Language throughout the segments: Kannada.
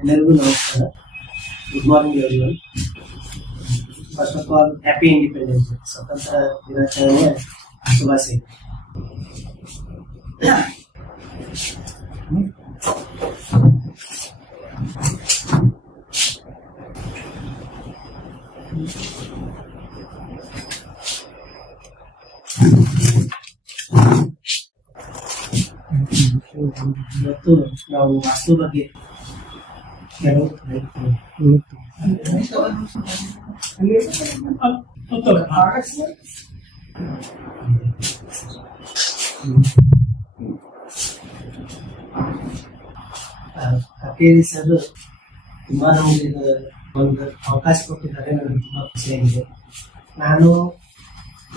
ಎಲ್ಲರಿಗೂ ನಮಸ್ಕಾರ. Good morning everyone. First of all happy independence day, ಸ್ವತಂತ್ರ ದಿನಾಚರಣೆಯ ಶುಭಾಶಯ. ಇವತ್ತು ನಾವು ವಾಸ್ತು ಬಗ್ಗೆ ಕೆಲವು ಕಕೇರಿ ಸರ್ ತುಂಬಾ ನಮಗೆ ಒಂದು ಅವಕಾಶ ಕೊಟ್ಟಿದ್ದಾರೆ. ನನಗೆ ತುಂಬಾ ಖುಷಿಯಾಗಿದೆ. ನಾನು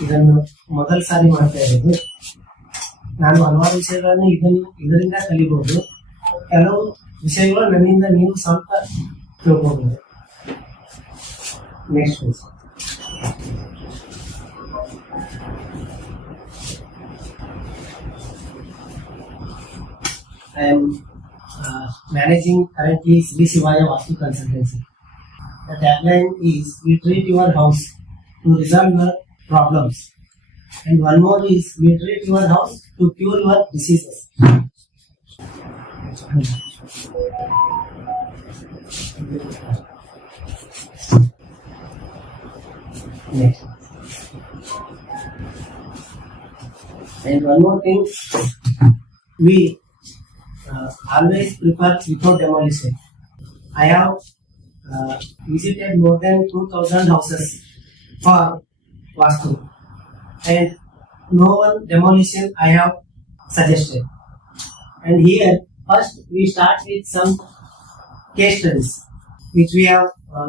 ಇದನ್ನು ಮೊದಲ ಸಾರಿ ಮಾಡ್ತಾ ಇರೋದು. ನಾನು ಹಲವಾರು ವಿಷಯಗಳನ್ನು ಇದರಿಂದ ಕಲಿಬಹುದು. ಕೆಲವು ವಿಷಯಗಳು ನನ್ನಿಂದ ನೀವು ಸ್ವಲ್ಪ ತಿಳ್ಕೋಬಹುದು. Next I am managing currently Sri Shivaya Vastu Consultancy. The tagline is, we treat your house to resolve your problems. And one more is, we treat your house to cure your diseases. Next. And one more thing, we always prefer without demolition. I have visited more than 2,000 houses for Vastu, and no one demolition I have suggested. And here, first we start with some case studies which we have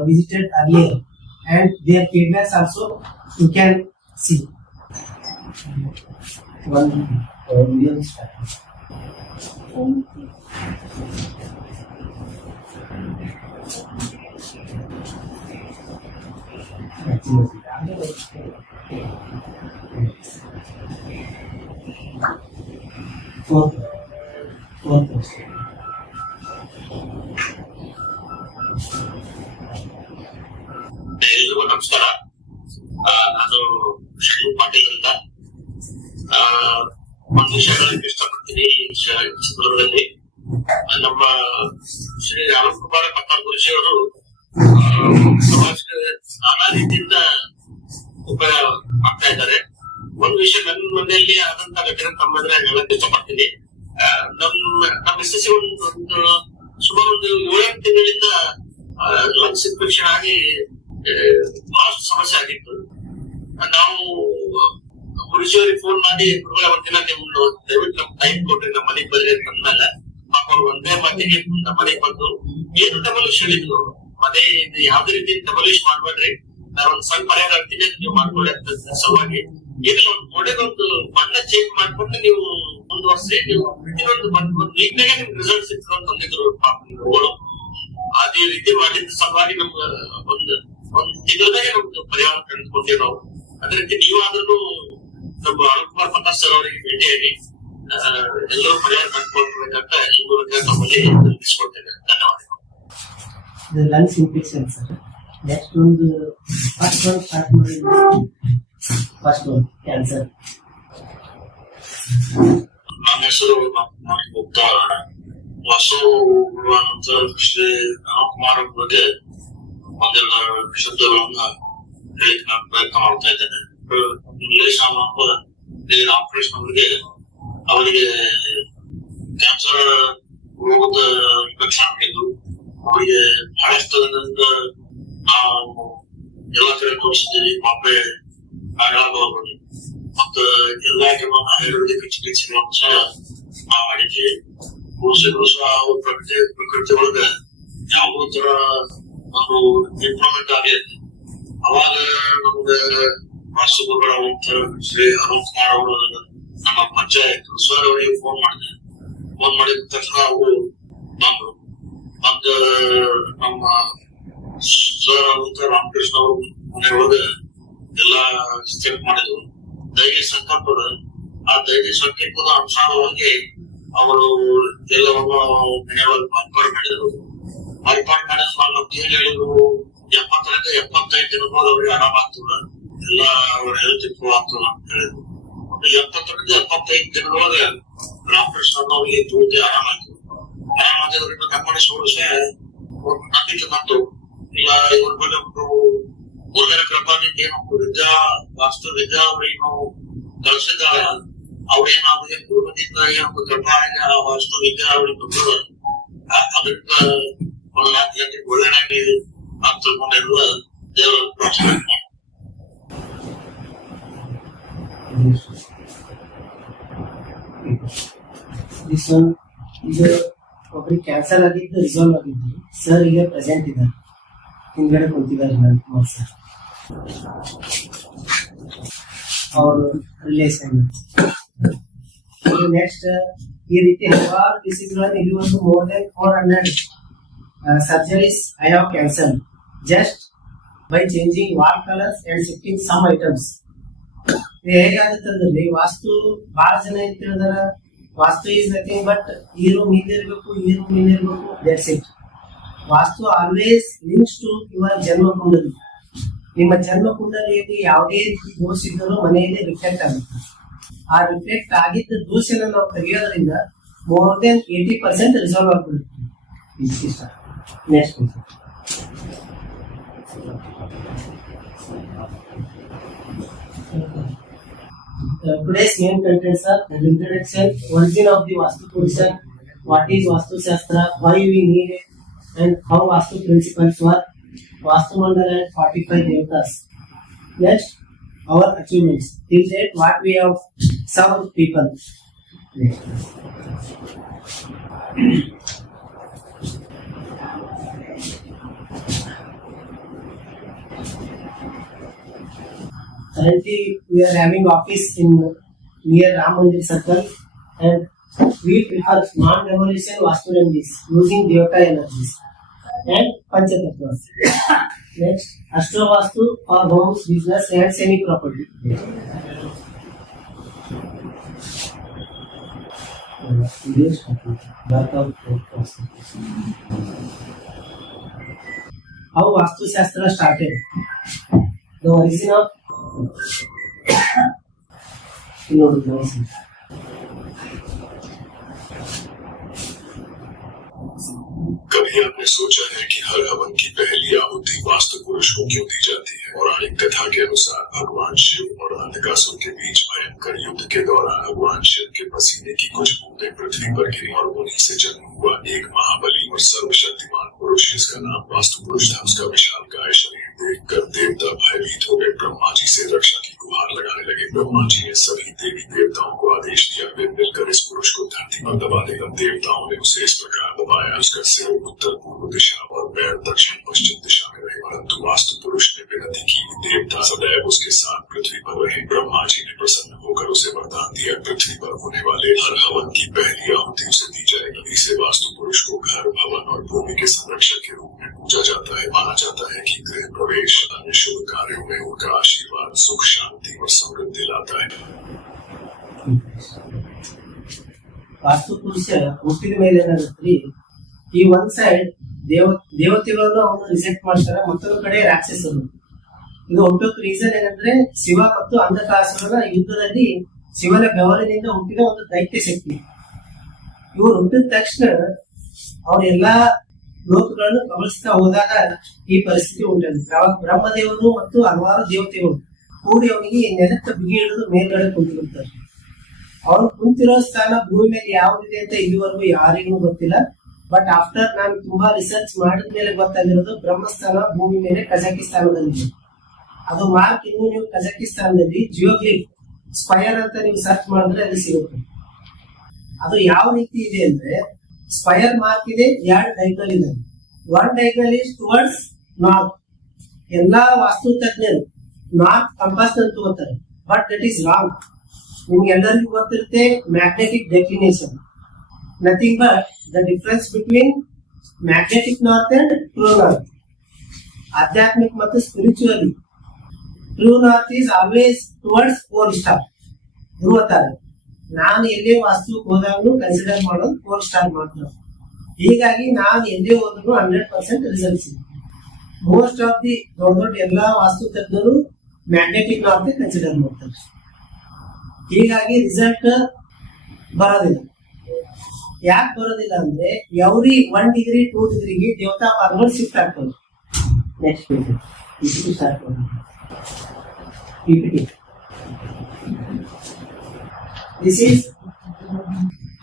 visited earlier, and their feedbacks also you can see. One video start. Fourth. ಎಲ್ರಿಗೂ ನಮಸ್ಕಾರ. ನಾನು ಶ್ರೀ ಪಾಟೀಲ್ ಅಂತ. ಒಂದು ವಿಷಯ ಹೇಳಕ್ ಇಷ್ಟಪಡ್ತೀನಿ. ಚಿತ್ರದುರ್ಗದಲ್ಲಿ ನಮ್ಮ ಶ್ರೀ ರಾಮಕುಮಾರ ಪತ್ತಾರ್ ಗುರುಜಿಯವರು ಸಮಾಜಕ್ಕೆ ನಾನಾ ರೀತಿಯಿಂದ ಉಪಯೋಗ ಮಾಡ್ತಾ ಇದ್ದಾರೆ. ಒಂದು ವಿಷಯ ನನ್ನ ಮನೆಯಲ್ಲಿ ಆದಂತ ಘಟನೆ ತಮ್ಮ ಹೇಳಕ್ ಇಷ್ಟಪಡ್ತೀನಿ. ನಮ್ಮ ಮಿಸ್ಸಸ್ ಒಂದು ಸುಮಾರು ಒಂದು 7 ತಿಂಗಳಿಂದ ಲಂಗ್ಸ್ ಇನ್ಫೆಕ್ಷನ್ ಆಗಿ ಬಹಳ ಸಮಸ್ಯೆ ಆಗಿತ್ತು. ನಾವು ಗುರುಜಿಯವರಿಗೆ ಫೋನ್ ಮಾಡಿ, ಗುರುಗಳ ಒಂದಿನ ನೀವು ದಯವಿಟ್ಟು ನಮ್ಗೆ ಟೈಮ್ ಕೊಟ್ರಿ, ನಮ್ಮ ಮನೆಗೆ ಬರ್ರಿ ಅಂತಂದಾಗ ಪಾಪ ಅವ್ರು ಒಂದೇ ಮಾತಿಗೆ ನಮ್ಮ ಮನೆಗೆ ಬಂದು ಏನು ಡಬಲಿಶ್ ಹೇಳಿದ್ರು. ಮನೆ ಯಾವ್ದೇ ರೀತಿ ಡಬಲಿಶ್ ಮಾಡ್ಬೇಡ್ರಿ, ನಾನು ಒಂದ್ ಸಣ್ಣ ಪರಿಹಾರ ಆಗ್ತೀನಿ ನೀವು ಮಾಡ್ಕೊಳ್ಳಿ ಅಂತ ಸಲುವಾಗಿ ಏನಿಲ್ಲ ಒಂದು ಗೋಡೆದೊಂದು ಬಣ್ಣ ಚೇಂಜ್ ಮಾಡ್ಕೊಂಡು ನೀವು ಮುಂದುವರ್ಸಿ, ನೀವು ಇನ್ನೊಂದು ವೀಕ್ನಾಗೆ ನಿಮ್ಗೆ ರಿಸಲ್ಟ್ ಸಿಗ್ತದೆ ಅಂತಂದಿದ್ರು ಪಾಪಗಳು. ಅದೇ ರೀತಿ ಮಾಡಿದ ಸಲುವಾಗಿ ನಮ್ಗೆ ಒಂದು ತಿಂಗಳದಾಗೆ ನಮ್ದು ಪರಿಹಾರ ಕಂಡುಕೊಂಡೇವೆ ನಾವು. ಅದೇ ರೀತಿ ನೀವಾದ್ರೂ ನಮ್ಮ ಅರುಣಕುಮಾರ್ ಪತ್ತಾರ್ ಸರ್ ಅವರಿಗೆ ಭೇಟಿಯಾಗಿ ಎಲ್ಲರೂ ಪರಿಹಾರ ಕಂಡುಕೊಳ್ಬೇಕಂತ ಈ ಮೂಲಕ ತಮ್ಮಲ್ಲಿ ತಿಳಿಸ್ಕೊಡ್ತೇನೆ. ಧನ್ಯವಾದಗಳು. Lungs infection sir. ನೆಕ್ಸ್ಟ್ ಒಂದು ಫಸ್ಟ್ ಒನ್ ಕ್ಯಾನ್ಸರ್. ನನ್ನ ಹೆಸರು ಗುಪ್ತಾ. ವಾಸು ಅಂತ ಶ್ರೀ ರಾಮಕುಮಾರ್ ಬಗ್ಗೆ ಒಂದೆಲ್ಲ ಶಬ್ದಗಳನ್ನ ಹೇಳಿಕ್ ನಾನು ಪ್ರಯತ್ನ ಮಾಡ್ತಾ ಇದ್ದೇನೆ. ಇಂಗ್ಲಿಷ್ ಆಪರೇಷನ್ ಅವರಿಗೆ ಕ್ಯಾನ್ಸರ್ ರೋಗದ ಇನ್ಫೆಕ್ಷನ್ ಆಗಿದ್ದು, ಅವರಿಗೆ ಬಹಳಷ್ಟು ದಿನದಿಂದ ನಾವು ಎಲ್ಲಾ ಕಡೆ ತೋರಿಸಿದ್ದೀವಿ. ಮಾಪೆ ಹಾಳಾಗೋದು ಮತ್ತು ಎಲ್ಲಾ ಆಯುರ್ವೇದಿಕ್ ಚಿಕಿತ್ಸೆಗಳನ್ನು ಸಹ ನಾವು ಮಾಡಿದ್ದೀವಿ. ಪ್ರಕೃತಿ ಒಳಗ ಯಾವ ತರ ಒಂದು ಇಂಪ್ರೂವ್ಮೆಂಟ್ ಆಗೈತಿ. ಅವಾಗ ನಮ್ಗೆ ವಾಸ್ತುಗಳ ಶ್ರೀ ಅರುಣ್ ಕುಮಾರ್ ಅವರು ನಮ್ಮ ಪಂಚಾಯತ್ ಸರ್ ಅವರಿಗೆ ಫೋನ್ ಮಾಡಿದ ತಕ್ಷಣ ಅವರು ಬಂದು ನಮ್ಮ ಸರ್ ಅಂತ ರಾಮಕೃಷ್ಣ ಅವರು ಮನೆಯೊಳಗ ಎಲ್ಲಾ ಚೆಕ್ ಮಾಡಿದ್ರು. ದೈಹಿಕ ಸಂಕಲ್ಪದ ಆ ದೈಹಿಕ ಸಂಕಲ್ಪದ ಅನುಸಾರವಾಗಿ ಅವರು ಎಲ್ಲವನ್ನು ಮನೆಯೊಳಗೆ ಮಾರ್ಪಾಡು ಮಾಡಿದ್ರು. ಮಾರ್ಪಾಡು ಮಾಡಿದ ನಮ್ಗೆ ಏನ್ ಹೇಳಿದ್ರು, 70-75 ದಿನದೊಳಗೆ ಅವ್ರಿಗೆ ಆರಾಮ ಆಗ್ತದ, ಎಲ್ಲ ಅವ್ರ ಹೆಲ್ತ್ ಇಂಪ್ರೂವ್ ಆಗ್ತದ ಅಂತ ಹೇಳಿದ್ರು. 70-75 ದಿನದೊಳಗೆ ರಾಮಕೃಷ್ಣ ಅವ್ರಿಗೆ ಪೂರ್ತಿ ಆರಾಮ ಆಯ್ತು. ಆರಾಮಾದ್ರಿಂದ ಕಮ್ಮಡಿ ಸೋಡಿಸೆ ನಂಬಿಕೆ ಬಂತು. ಇಲ್ಲ ಇವ್ರ ಮೇಲೆ ಒಂದು ಗುರುವಿನ ಕೃಪಾದಿಂದ ಏನು ವಾಸ್ತುವಿದ್ಯಾ ಅವ್ರೇನು ಕಳಿಸಿದಾರ, ಅವ್ರೇನಾದ್ರೆ ಗುರುವಿನಿಂದ ಏನು ಕೃಪಾ ಆ ವಾಸ್ತುವಿದ್ಯಾ ಅವ್ರಿಗೆ ಬಂದದ, ಅದರಿಂದ ಒಂದು 4 ಜನರಿಗೆ ಒಳ್ಳೆನಾಗಿ ಅಂತ ತಿಳ್ಕೊಂಡೆಲ್ಲ ದೇವರ ಪ್ರಾರ್ಥನೆ ಮಾಡಿ. ದಿಸ್ ಒನ್ ಇದು ಒಬ್ರಿಗೆ ಕ್ಯಾನ್ಸರ್ ಆಗಿದ್ದು ರಿಸಾಲ್ವ್ ಆಗಿದ್ದು. ಸರ್ ಈಗ ಪ್ರೆಸೆಂಟ್ ಇದ್ದಾರೆ, ಹಿಂದ್ಗಡೆ ಕುಂತಿದ್ದಾರೆ ನಾನು ಸರ್, ಅವರು ರಿಲೇಷನ್. ನೆಕ್ಸ್ಟ್ ಈ ರೀತಿ ಹಲವಾರು ಡಿಸೀಸ್ಗಳನ್ನು ಇಲ್ಲಿವರೆಗೂ more than 400 surgeries I have cancel just by changing wall colours and shifting some items. ಹೇಗಾಗುತ್ತಂದ್ರೆ ವಾಸ್ತು ಬಹಳ ಜನ ಏನ್ ತಿಳಿದಾರ, ವಾಸ್ತು ಈಸ್ ನಥಿಂಗ್ ಬಟ್ ಈ ರೂಮ್ ಹಿಂದಿರ್ಬೇಕು, ಈ ರೂಮ್ ಹಿಂದಿರ್ಬೇಕು, that's it. Vastu always links to your janma kundali. ನಿಮ್ಮ ಜನ್ಮ ಕುಂಡಲಿಯಲ್ಲಿ ಯಾವುದೇ ರೀತಿ ದೋಷ ಇದ್ದರೂ ಮನೆಯಲ್ಲಿ ರಿಫ್ಲೆಕ್ಟ್ ಆಗುತ್ತೆ. ಆ ರಿಫ್ಲೆಕ್ಟ್ ಆಗಿದ್ದ ದೋಷನ ನಾವು ತೆಗೆಯೋದ್ರಿಂದ ಮೋರ್ ದೆನ್ 80% ರಿಸಾಲ್ವ್ ಆಗ್ಬಿಡುತ್ತೆ. Next today's main contents are an introduction, origin of the Vastu position, what is Vastu Shastra, why we need it, and how Vastu principles work, Vastu Mandala and 45 Devatas. Next, our achievements. Till date, what we have served people. Currently, we are having office in near Ram Mandir Circle, and we prefer non-demolition Vastu remedies using Devata energies and Panchatattvas. Next, Astro Vastu for homes, business and semi-property. How Vastu Shastra started. The origin of कभी आपने सोचा है कि हर हवन की पहली आहुति वास्तु पुरुष को क्यों दी जाती है? पौराणिक कथा के अनुसार भगवान शिव और अंधकासुर के बीच भयंकर युद्ध के दौरान भगवान शिव के पसीने की कुछ बूंदें पृथ्वी पर गिरी और उन्हीं से जन्म हुआ एक महाबली और सर्वशक्तिमान पुरुष, जिसका नाम वास्तु पुरुष था। उसका विशालकाय शरीर देखकर देवता भयभीत हो गए, ब्रह्मा जी से रक्षा की गुहार लगाने लगे। ब्रह्मा जी ने सभी देवी देवताओं को आदेश दिया वे मिलकर इस पुरुष को धरती पर दबा देगा। देवताओं ने उसे इस प्रकार दबाया, उसका सिर उत्तर पूर्व दिशा और पैर दक्षिण पश्चिम दिशा में रहे, परंतु वास्तु पुरुष ने विनती की देवता सदैव उसके साथ पृथ्वी पर रहे। ब्रह्मा जी ने प्रसन्न होकर उसे वरदान दिया, पृथ्वी पर होने वाले हर हवन की पहली आहुति उसे दी जाएगी। इसे वास्तु पुरुष को घर, भवन और भूमि के संरक्षक के रूप में पूजा जाता है। माना जाता है कि गृह प्रवेश अन्य शुभ कार्यों में उनका आशीर्वाद सुख, शांति और समृद्धि लाता है। ವಾಸ್ತು ಪುರುಷ ಹುಟ್ಟಿದ ಮೇಲೆ ಏನಾಗುತ್ತೆ, ಈ ಒಂದ್ ಸೈಡ್ ದೇವತೆಗಳನ್ನು ಅವನು ರಿಜೆಕ್ಟ್ ಮಾಡ್ತಾರೆ, ಮತ್ತೊಂದು ಕಡೆ ರಾಕ್ಷಸರು. ಇದು ಹುಟ್ಟೋಕ್ ರೀಸನ್ ಏನಂದ್ರೆ ಶಿವ ಮತ್ತು ಅಂಧಕಾಸುರನ ಯುದ್ಧದಲ್ಲಿ ಶಿವನ ಬೆವರಿನಿಂದ ಹುಟ್ಟಿದ ಒಂದು ದೈತ್ಯ ಶಕ್ತಿ. ಇವರು ಹುಟ್ಟಿದ ತಕ್ಷಣ ಅವರೆಲ್ಲಾ ಲೋಕಗಳನ್ನು ಕಬಳಿಸ್ತಾ ಹೋದಾಗ ಈ ಪರಿಸ್ಥಿತಿ ಉಂಟಾಗುತ್ತೆ. ಅವಾಗ ಬ್ರಹ್ಮದೇವರು ಮತ್ತು ಹಲವಾರು ದೇವತೆಗಳು ಕೂಡಿ ಅವನಿಗೆ ನೆಲಕ್ಕೆ ಬಿಗಿ ಹಿಡಿದು ಮೇಲ್ಗಡೆ ಕುಂತಿರ್ತಾರೆ. ಅವನು ಕುಂತಿರೋ ಸ್ಥಾನ ಭೂಮಿ ಮೇಲೆ ಯಾವ್ದಿದೆ ಅಂತ ಇಲ್ಲಿವರೆಗೂ ಯಾರಿಗೂ ಗೊತ್ತಿಲ್ಲ. ಬಟ್ ಆಫ್ಟರ್ ನಾನು ತುಂಬಾ ರಿಸರ್ಚ್ ಮಾಡಿದ ಮೇಲೆ ಗೊತ್ತಾಗಿರೋದು ಬ್ರಹ್ಮಸ್ಥಾನ ಭೂಮಿ ಮೇಲೆ ಕಜಕಿಸ್ತಾನದಲ್ಲಿದೆ. ಅದು ಮಾರ್ಕ್ ಇನ್ನು ನೀವು ಕಜಕಿಸ್ತಾನದಲ್ಲಿ ಜಿಯೋಗ್ಲಿಫ್ ಸ್ಪೈರ್ ಅಂತ ನೀವು ಸರ್ಚ್ ಮಾಡಿದ್ರೆ ಅದು ಸಿಗುತ್ತೆ. ಅದು ಯಾವ ರೀತಿ ಇದೆ ಅಂದ್ರೆ ಸ್ಪೈರ್ ಮಾರ್ಕ್ ಇದೆ, 2 ಡೈಗಲ್ ಇದೆ. 1 ಡೈಗಲ್ ಇಸ್ ಟುವರ್ಡ್ಸ್ ನಾರ್ತ್. ಎಲ್ಲಾ ವಾಸ್ತು ತಜ್ಞರು ನಾರ್ತ್ ಕಂಪಾಸ್ ಅಂತ ತಗೋತಾರೆ, ಬಟ್ ದಟ್ ಈಸ್ ರಾಂಗ್. ನಿಮ್ಗೆಲ್ಲರಿಗೂ ಗೊತ್ತಿರುತ್ತೆ magnetic declination, nothing but the difference between magnetic north and true north. ಆಧ್ಯಾತ್ಮಿಕ ಮತ್ತು spiritually true north is always towards 4 star ಧ್ರುವ ತಾರೆ. ನಾನು ಎಲ್ಲೇ ವಾಸ್ತು ಹೋದಾಗಲೂ ಕನ್ಸಿಡರ್ ಮಾಡೋದು 4 ಸ್ಟಾರ್ ಮಾತ್ರ. ಹೀಗಾಗಿ ನಾನು ಎಲ್ಲೇ ಹೋದ್ರು 100% ರಿಸಲ್ಟ್ ಸಿಗುತ್ತೆ. ಮೋಸ್ಟ್ ಆಫ್ ದಿ ದೊಡ್ಡ ದೊಡ್ಡ ಎಲ್ಲಾ ವಾಸ್ತು ತಜ್ಞರು ಮ್ಯಾಗ್ನೆಟಿಕ್ ನಾರ್ತ್ ಕನ್ಸಿಡರ್ ಮಾಡ್ತಾರೆ. ಹೀಗಾಗಿ ರಿಸಲ್ಟ್ ಬರೋದಿಲ್ಲ. ಯಾಕೆ ಬರೋದಿಲ್ಲ ಅಂದ್ರೆ ಎವ್ರಿ 1 ಡಿಗ್ರಿ 2 ಡಿಗ್ರಿಗೆ ದೇವತಾ ಪಾರ್ಗಳು ಶಿಫ್ಟ್ ಆಗ್ತವೆ. ನೆಕ್ಸ್ಟ್ PPT ಸ್ಟಾರ್ಟ್ ಮಾಡೋಣ. PPT. This is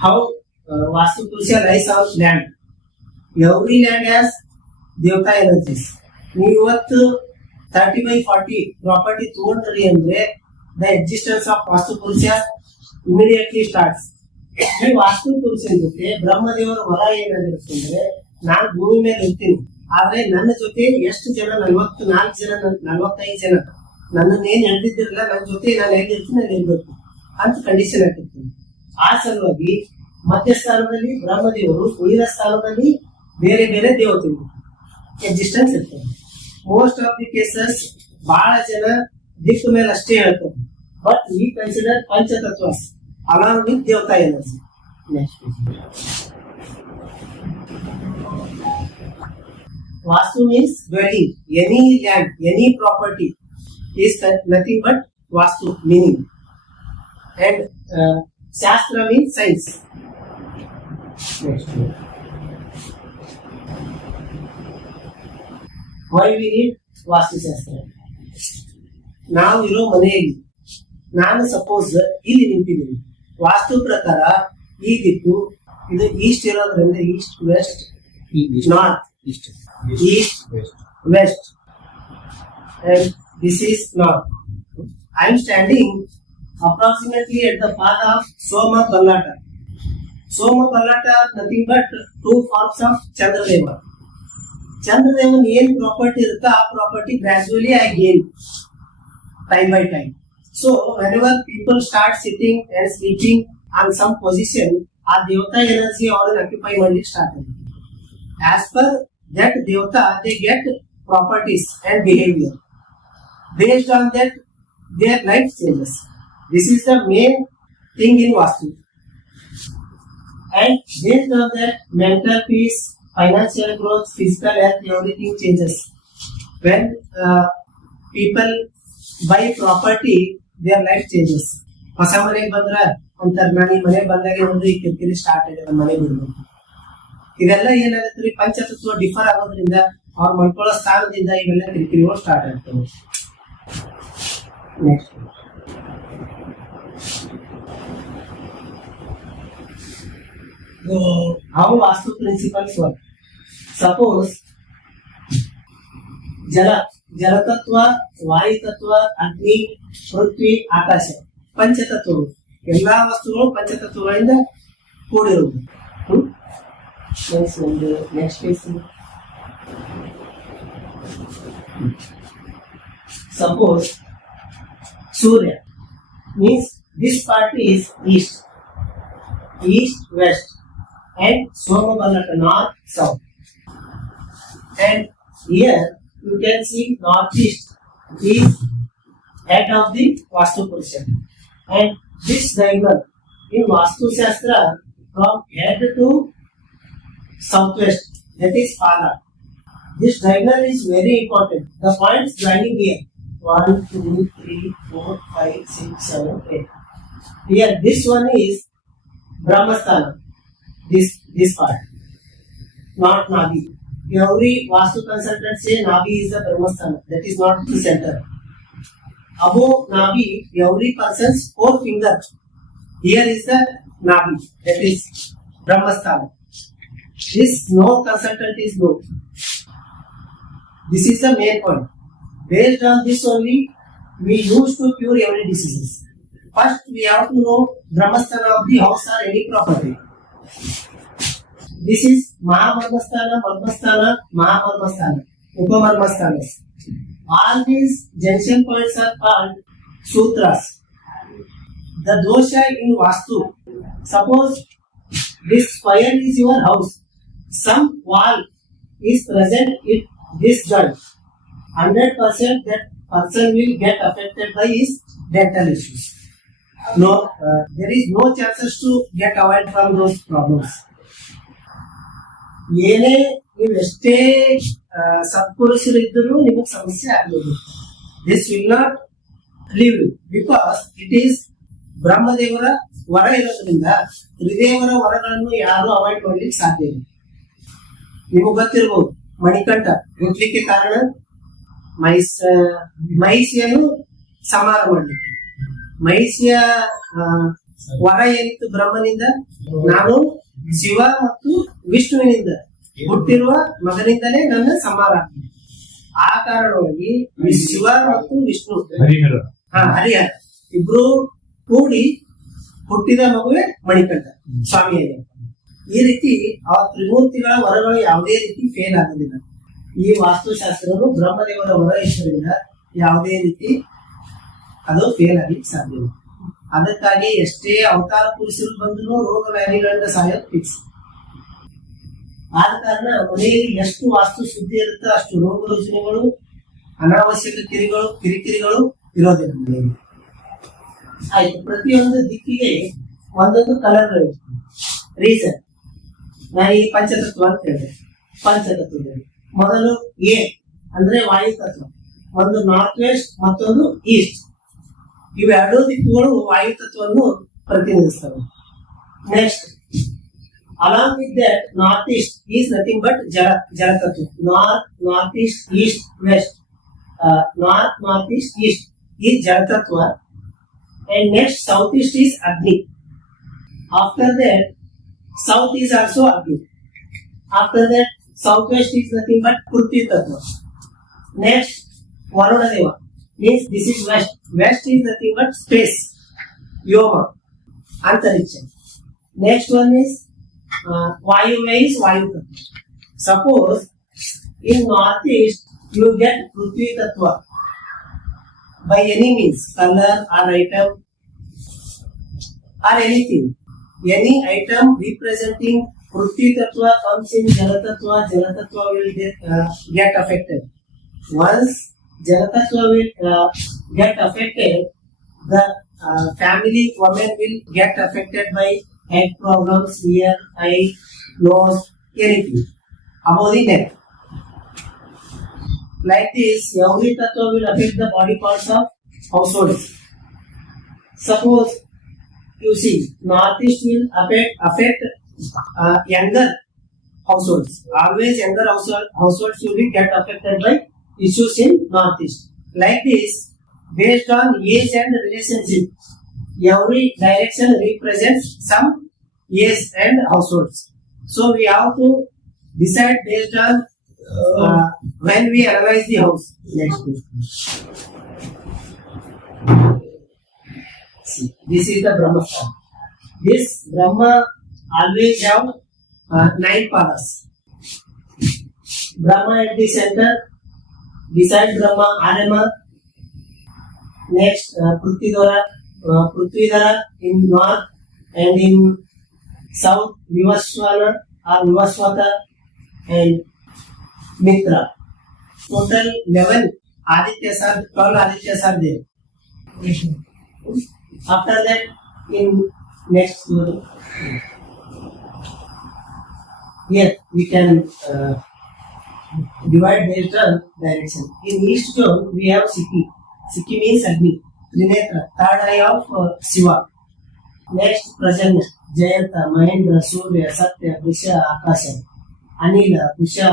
how Vastu Purusha lies on land. Every land has Devata energies. ನೀವು ಇವತ್ತು 30/40 ಪ್ರಾಪರ್ಟಿ ತಗೊಂಡ್ರಿ ಅಂದ್ರೆ ದ ಎಕ್ಸಿಸ್ಟೆನ್ಸ್ ಆಫ್ ವಾಸ್ತು ಪುರುಷ ಇಮಿಡಿಯೇಟ್ಲಿ ಸ್ಟಾರ್ಟ್ಸ್. ಈ ವಾಸ್ತು ಪುರುಷನ ಜೊತೆ ಬ್ರಹ್ಮದೇವರ ವರ ಏನಾಗಿರುತ್ತೆ ಅಂದ್ರೆ, ನಾನು ಭೂಮಿ ಮೇಲೆ ಇರ್ತೀನಿ, ಆದ್ರೆ ನನ್ನ ಜೊತೆ ಎಷ್ಟು ಜನ 44 ಜನ 45 ಜನ ನನ್ನನ್ನೇನ್ ಹಿಡಿದಿದ್ದಿರಲ್ಲ, ನನ್ನ ಜೊತೆ ನಾನು ಎಲ್ಲಿರ್ತೀನಿ ಅಲ್ಲಿ ಇರ್ಬೇಕು ಅಂತ ಕಂಡೀಷನ್ ಹಾಕಿರ್ತೀನಿ. ಆ ಸಲುವಾಗಿ ಮಧ್ಯಸ್ಥಾನದಲ್ಲಿ ಬ್ರಹ್ಮದೇವರು, ಉಳಿದ ಸ್ಥಾನದಲ್ಲಿ ಬೇರೆ ಬೇರೆ ದೇವತೆಗಳು ಎಕ್ಸಿಸ್ಟೆನ್ಸ್ ಇರ್ತವೆ. ಮೋಸ್ಟ್ ಆಫ್ ದಿ ಕೇಸಸ್ ಬಹಳ ಜನ ದಿಕ್ಕು ಮೇಲೆ ಅಷ್ಟೇ ಹೇಳ್ತಾರೆ, but we consider panchatatva along with devata energy. Next Vastu means dwelling. Any land, any property is nothing but Vastu meaning. And Shastra means science. Next. Why we need Vastu Shastra? ನಾವು ಇರೋ ಮನೆಯಲ್ಲಿ ನಾನು ಸಪೋಸ್ ಇಲ್ಲಿ ನಿಂತಿದ್ದೀನಿ. ವಾಸ್ತು ಪ್ರಕಾರ ಈ ದಿಕ್ಕು ಇದು ಈಸ್ಟ್ ಇರೋದ್ರಿಂದ east, west, north, east, west, and this is north. I am standing approximately at the path of Soma Ballata. Soma Ballata are nothing but 2 forms of Chandradeva. Chandradevan ಏನು ಪ್ರಾಪರ್ಟಿ ಇರುತ್ತೋ ಆ property gradually I gain time by time. So whenever people start sitting and sleeping on some position, ಆ ದೇವತಾ ಎನರ್ಜಿ ಅವರನ್ನು ಆಕ್ಯುಪೈ ಮಾಡ್ಲಿಕ್ಕೆ ಸ್ಟಾರ್ಟ್ ಆಗುತ್ತೆ. As per that devata, they get properties and behavior. Based on that, their life changes. This is the main thing in Vastu. And based on that, mental peace, financial growth, physical health, everything changes. When people buy property, their life changes. ಹೊಸ ಮನೆಗೆ ಬಂದ್ರ ಅಂತಾರೆ, ನಾನು ಈ ಮನೆಗೆ ಬಂದಾಗ ಏನಾದ್ರು ಈ ಕಿರಿಕಿರಿ ಸ್ಟಾರ್ಟ್ ಆಗಿದೆ, ನಮ್ಮ ಮನೆ ಬಿಡ್ಬೇಕು. ಇದೆಲ್ಲ ಏನಾಗುತ್ತೆ, ಪಂಚತತ್ವ ಡಿಫರ್ ಆಗೋದ್ರಿಂದ ಅವ್ರು ಮಲ್ಕೊಳ್ಳೋ ಸ್ಥಾನದಿಂದ ಇವೆಲ್ಲ ಕಿರಿಕಿರಿಗಳು ಸ್ಟಾರ್ಟ್ ಆಗ್ತವೆ. Next how vastu principles work. Suppose ಜಲತತ್ವ, ವಾಯುತತ್ವ, ಅಗ್ನಿ, ಪೃಥ್ವಿ, ಆಕಾಶ ಪಂಚತತ್ವಗಳು. ಎಲ್ಲಾ ವಸ್ತುಗಳು ಪಂಚತತ್ವಗಳಿಂದ ಕೂಡಿರುವುದು. Next case. Suppose Surya means this part is east, west, and Somaballata north, south. And here you can see northeast is head of the Vastu Purusha. And this diagonal in Vastu Shastra from head to southwest, that is Pada. This diagonal is very important. The points joining here 1, 2, 3, 4, 5, 6, 7, 8. Here this one is Brahmasthana. This part, not Nabi. Every Vastu consultant say Nabi is the Brahmasthana. That is not the center. Above Nabi, every person's 4 fingers. Here is the Nabi. That is Brahmasthana. This no consultant is no. This is the main point. Based on this only, we used to cure every diseases. First, we have to know Brahmasthana of the house or any property. This is Mahamarmasthana, Marmasthana, Mahamarmasthana, Upamarmasthanas. All these junction points are called sutras. The dosha in Vastu. Suppose this square is your house. Some wall is present in this joint. 100% that person will get affected by his dental issues. No, there is no chances to get away from those problems. ಏನೇ ನೀವು ಎಷ್ಟೇ ಸತ್ಪುರುಷರಿದ್ದರೂ ನಿಮಗೆ ಸಮಸ್ಯೆ ಆಗಬಹುದು. This will not leave you because it is ಬ್ರಹ್ಮದೇವರ ವರ ಇರೋದ್ರಿಂದ ತ್ರಿದೇವರ ವರಗಳನ್ನು ಯಾರು ಅವಾಯ್ಡ್ ಮಾಡ್ಲಿಕ್ಕೆ ಸಾಧ್ಯ ಇಲ್ಲ. ನಿಮಗೆ ಗೊತ್ತಿರ್ಬೋದು, ಮಣಿಕಂಠ ಹುಟ್ಟಲಿಕ್ಕೆ ಕಾರಣ ಮಹಿಷಿಯನ್ನು ಸಂಹಾರ ಮಾಡ್ಲಿಕ್ಕೆ. ಮಹಿಷಿಯ ವರ ಏನಿತ್ತು ಬ್ರಹ್ಮನಿಂದ, ನಾನು ಶಿವ ಮತ್ತು ವಿಷ್ಣುವಿನಿಂದ ಹುಟ್ಟಿರುವ ಮಗನಿಂದಲೇ ನನ್ನ ಸಂಹಾರ ಆಗ್ತದೆ. ಆ ಕಾರಣವಾಗಿ ಶಿವ ಮತ್ತು ವಿಷ್ಣು ಹರಿಹರ ಇಬ್ರು ಕೂಡಿ ಹುಟ್ಟಿದ ಮಗುವೆ ಮಣಿಕಂಠ ಸ್ವಾಮಿಯಾಗಿ. ಈ ರೀತಿ ಆ ತ್ರಿಮೂರ್ತಿಗಳ ವರಗಳು ಯಾವುದೇ ರೀತಿ ಫೇಲ್ ಆಗೋದಿಲ್ಲ. ಈ ವಾಸ್ತುಶಾಸ್ತ್ರವು ಬ್ರಹ್ಮದೇವರ ವರ ಇರೋದ್ರಿಂದ ಯಾವುದೇ ರೀತಿ ಅದು ಫೇಲ್ ಆಗ್ಲಿಕ್ಕೆ ಸಾಧ್ಯ ಇಲ್ಲ. ಅದಕ್ಕಾಗಿ ಎಷ್ಟೇ ಅವತಾರ ಪುರುಷರು ಬಂದರೂ ರೋಗ ವ್ಯಾಧಿಗಳಿಂದ ಸಾಯೋದು ಫಿಕ್ಸ್. ಆದ ಕಾರಣ ಮನೆಯಲ್ಲಿ ಎಷ್ಟು ವಾಸ್ತು ಶುದ್ಧಿ ಇರುತ್ತೋ ಅಷ್ಟು ರೋಗ ರುಜಿನಗಳು, ಅನಾವಶ್ಯಕ ಕಿರಿಕಿರಿಗಳು ಇರೋದಿಲ್ಲ ಮನೆಯಲ್ಲಿ. ಆಯ್ತು, ಪ್ರತಿಯೊಂದು ದಿಕ್ಕಿಗೆ ಒಂದೊಂದು ಕಲರ್ಗಳು. ರೀಸನ್ ನಾನು ಈ ಪಂಚತತ್ವ ಅಂತ ಹೇಳಿದೆ. ಪಂಚತತ್ವದಲ್ಲಿ ಮೊದಲು ಎ ಅಂದ್ರೆ ವಾಯು ತತ್ವ, ಒಂದು ನಾರ್ತ್ ವೆಸ್ಟ್ ಮತ್ತೊಂದು ಈಸ್ಟ್. ಇವೆರಡೂ ದಿಕ್ಕುಗಳು ವಾಯು ತತ್ವವನ್ನು ಪ್ರತಿನಿಧಿಸ್ತವೆ. Next along with that north east is nothing but jala tattva. North east east west, north east east is jala tattva, and next south east is agni. After that south is also agni. After that southwest is nothing but prithvi tattva. Next varuna deva means this is west is nothing but space, yoma, antariksha. Next one is Vayu is Vayu Tattva. Suppose in northeast you get Prithvi Tattva by any means, color or item or anything. Any item representing Prithvi Tattva comes in Jala Tattva will get affected. Once Jala Tattva will get affected, the family woman will get affected by head problems, ear, eye, nose, anything above the neck. Like this, every tattva will affect the body parts of households. Suppose you see, northeast will affect younger households. Always younger households will get affected by issues in northeast. Like this, based on age and relationship, every direction represents some age and households. So we have to decide based on when we analyze the house. Next question. See, this is the Brahma form. This Brahma always have 9 padas. Brahma at the center, beside Brahma Arama. Next Prithvidhara in north, and in south Vivaswana or Vivaswata and Mitra. Total 11 Adityas are 12 Adityas are there. After that, in next here we can divide based on direction. In east zone we have Sikhi. Sikhi means Agni. Trinetra, third eye of Shiva. Next, Prajanna, Jayanta, Mahendra, Surya, Satya, Vrisha, Akasha, Anila, Pusha,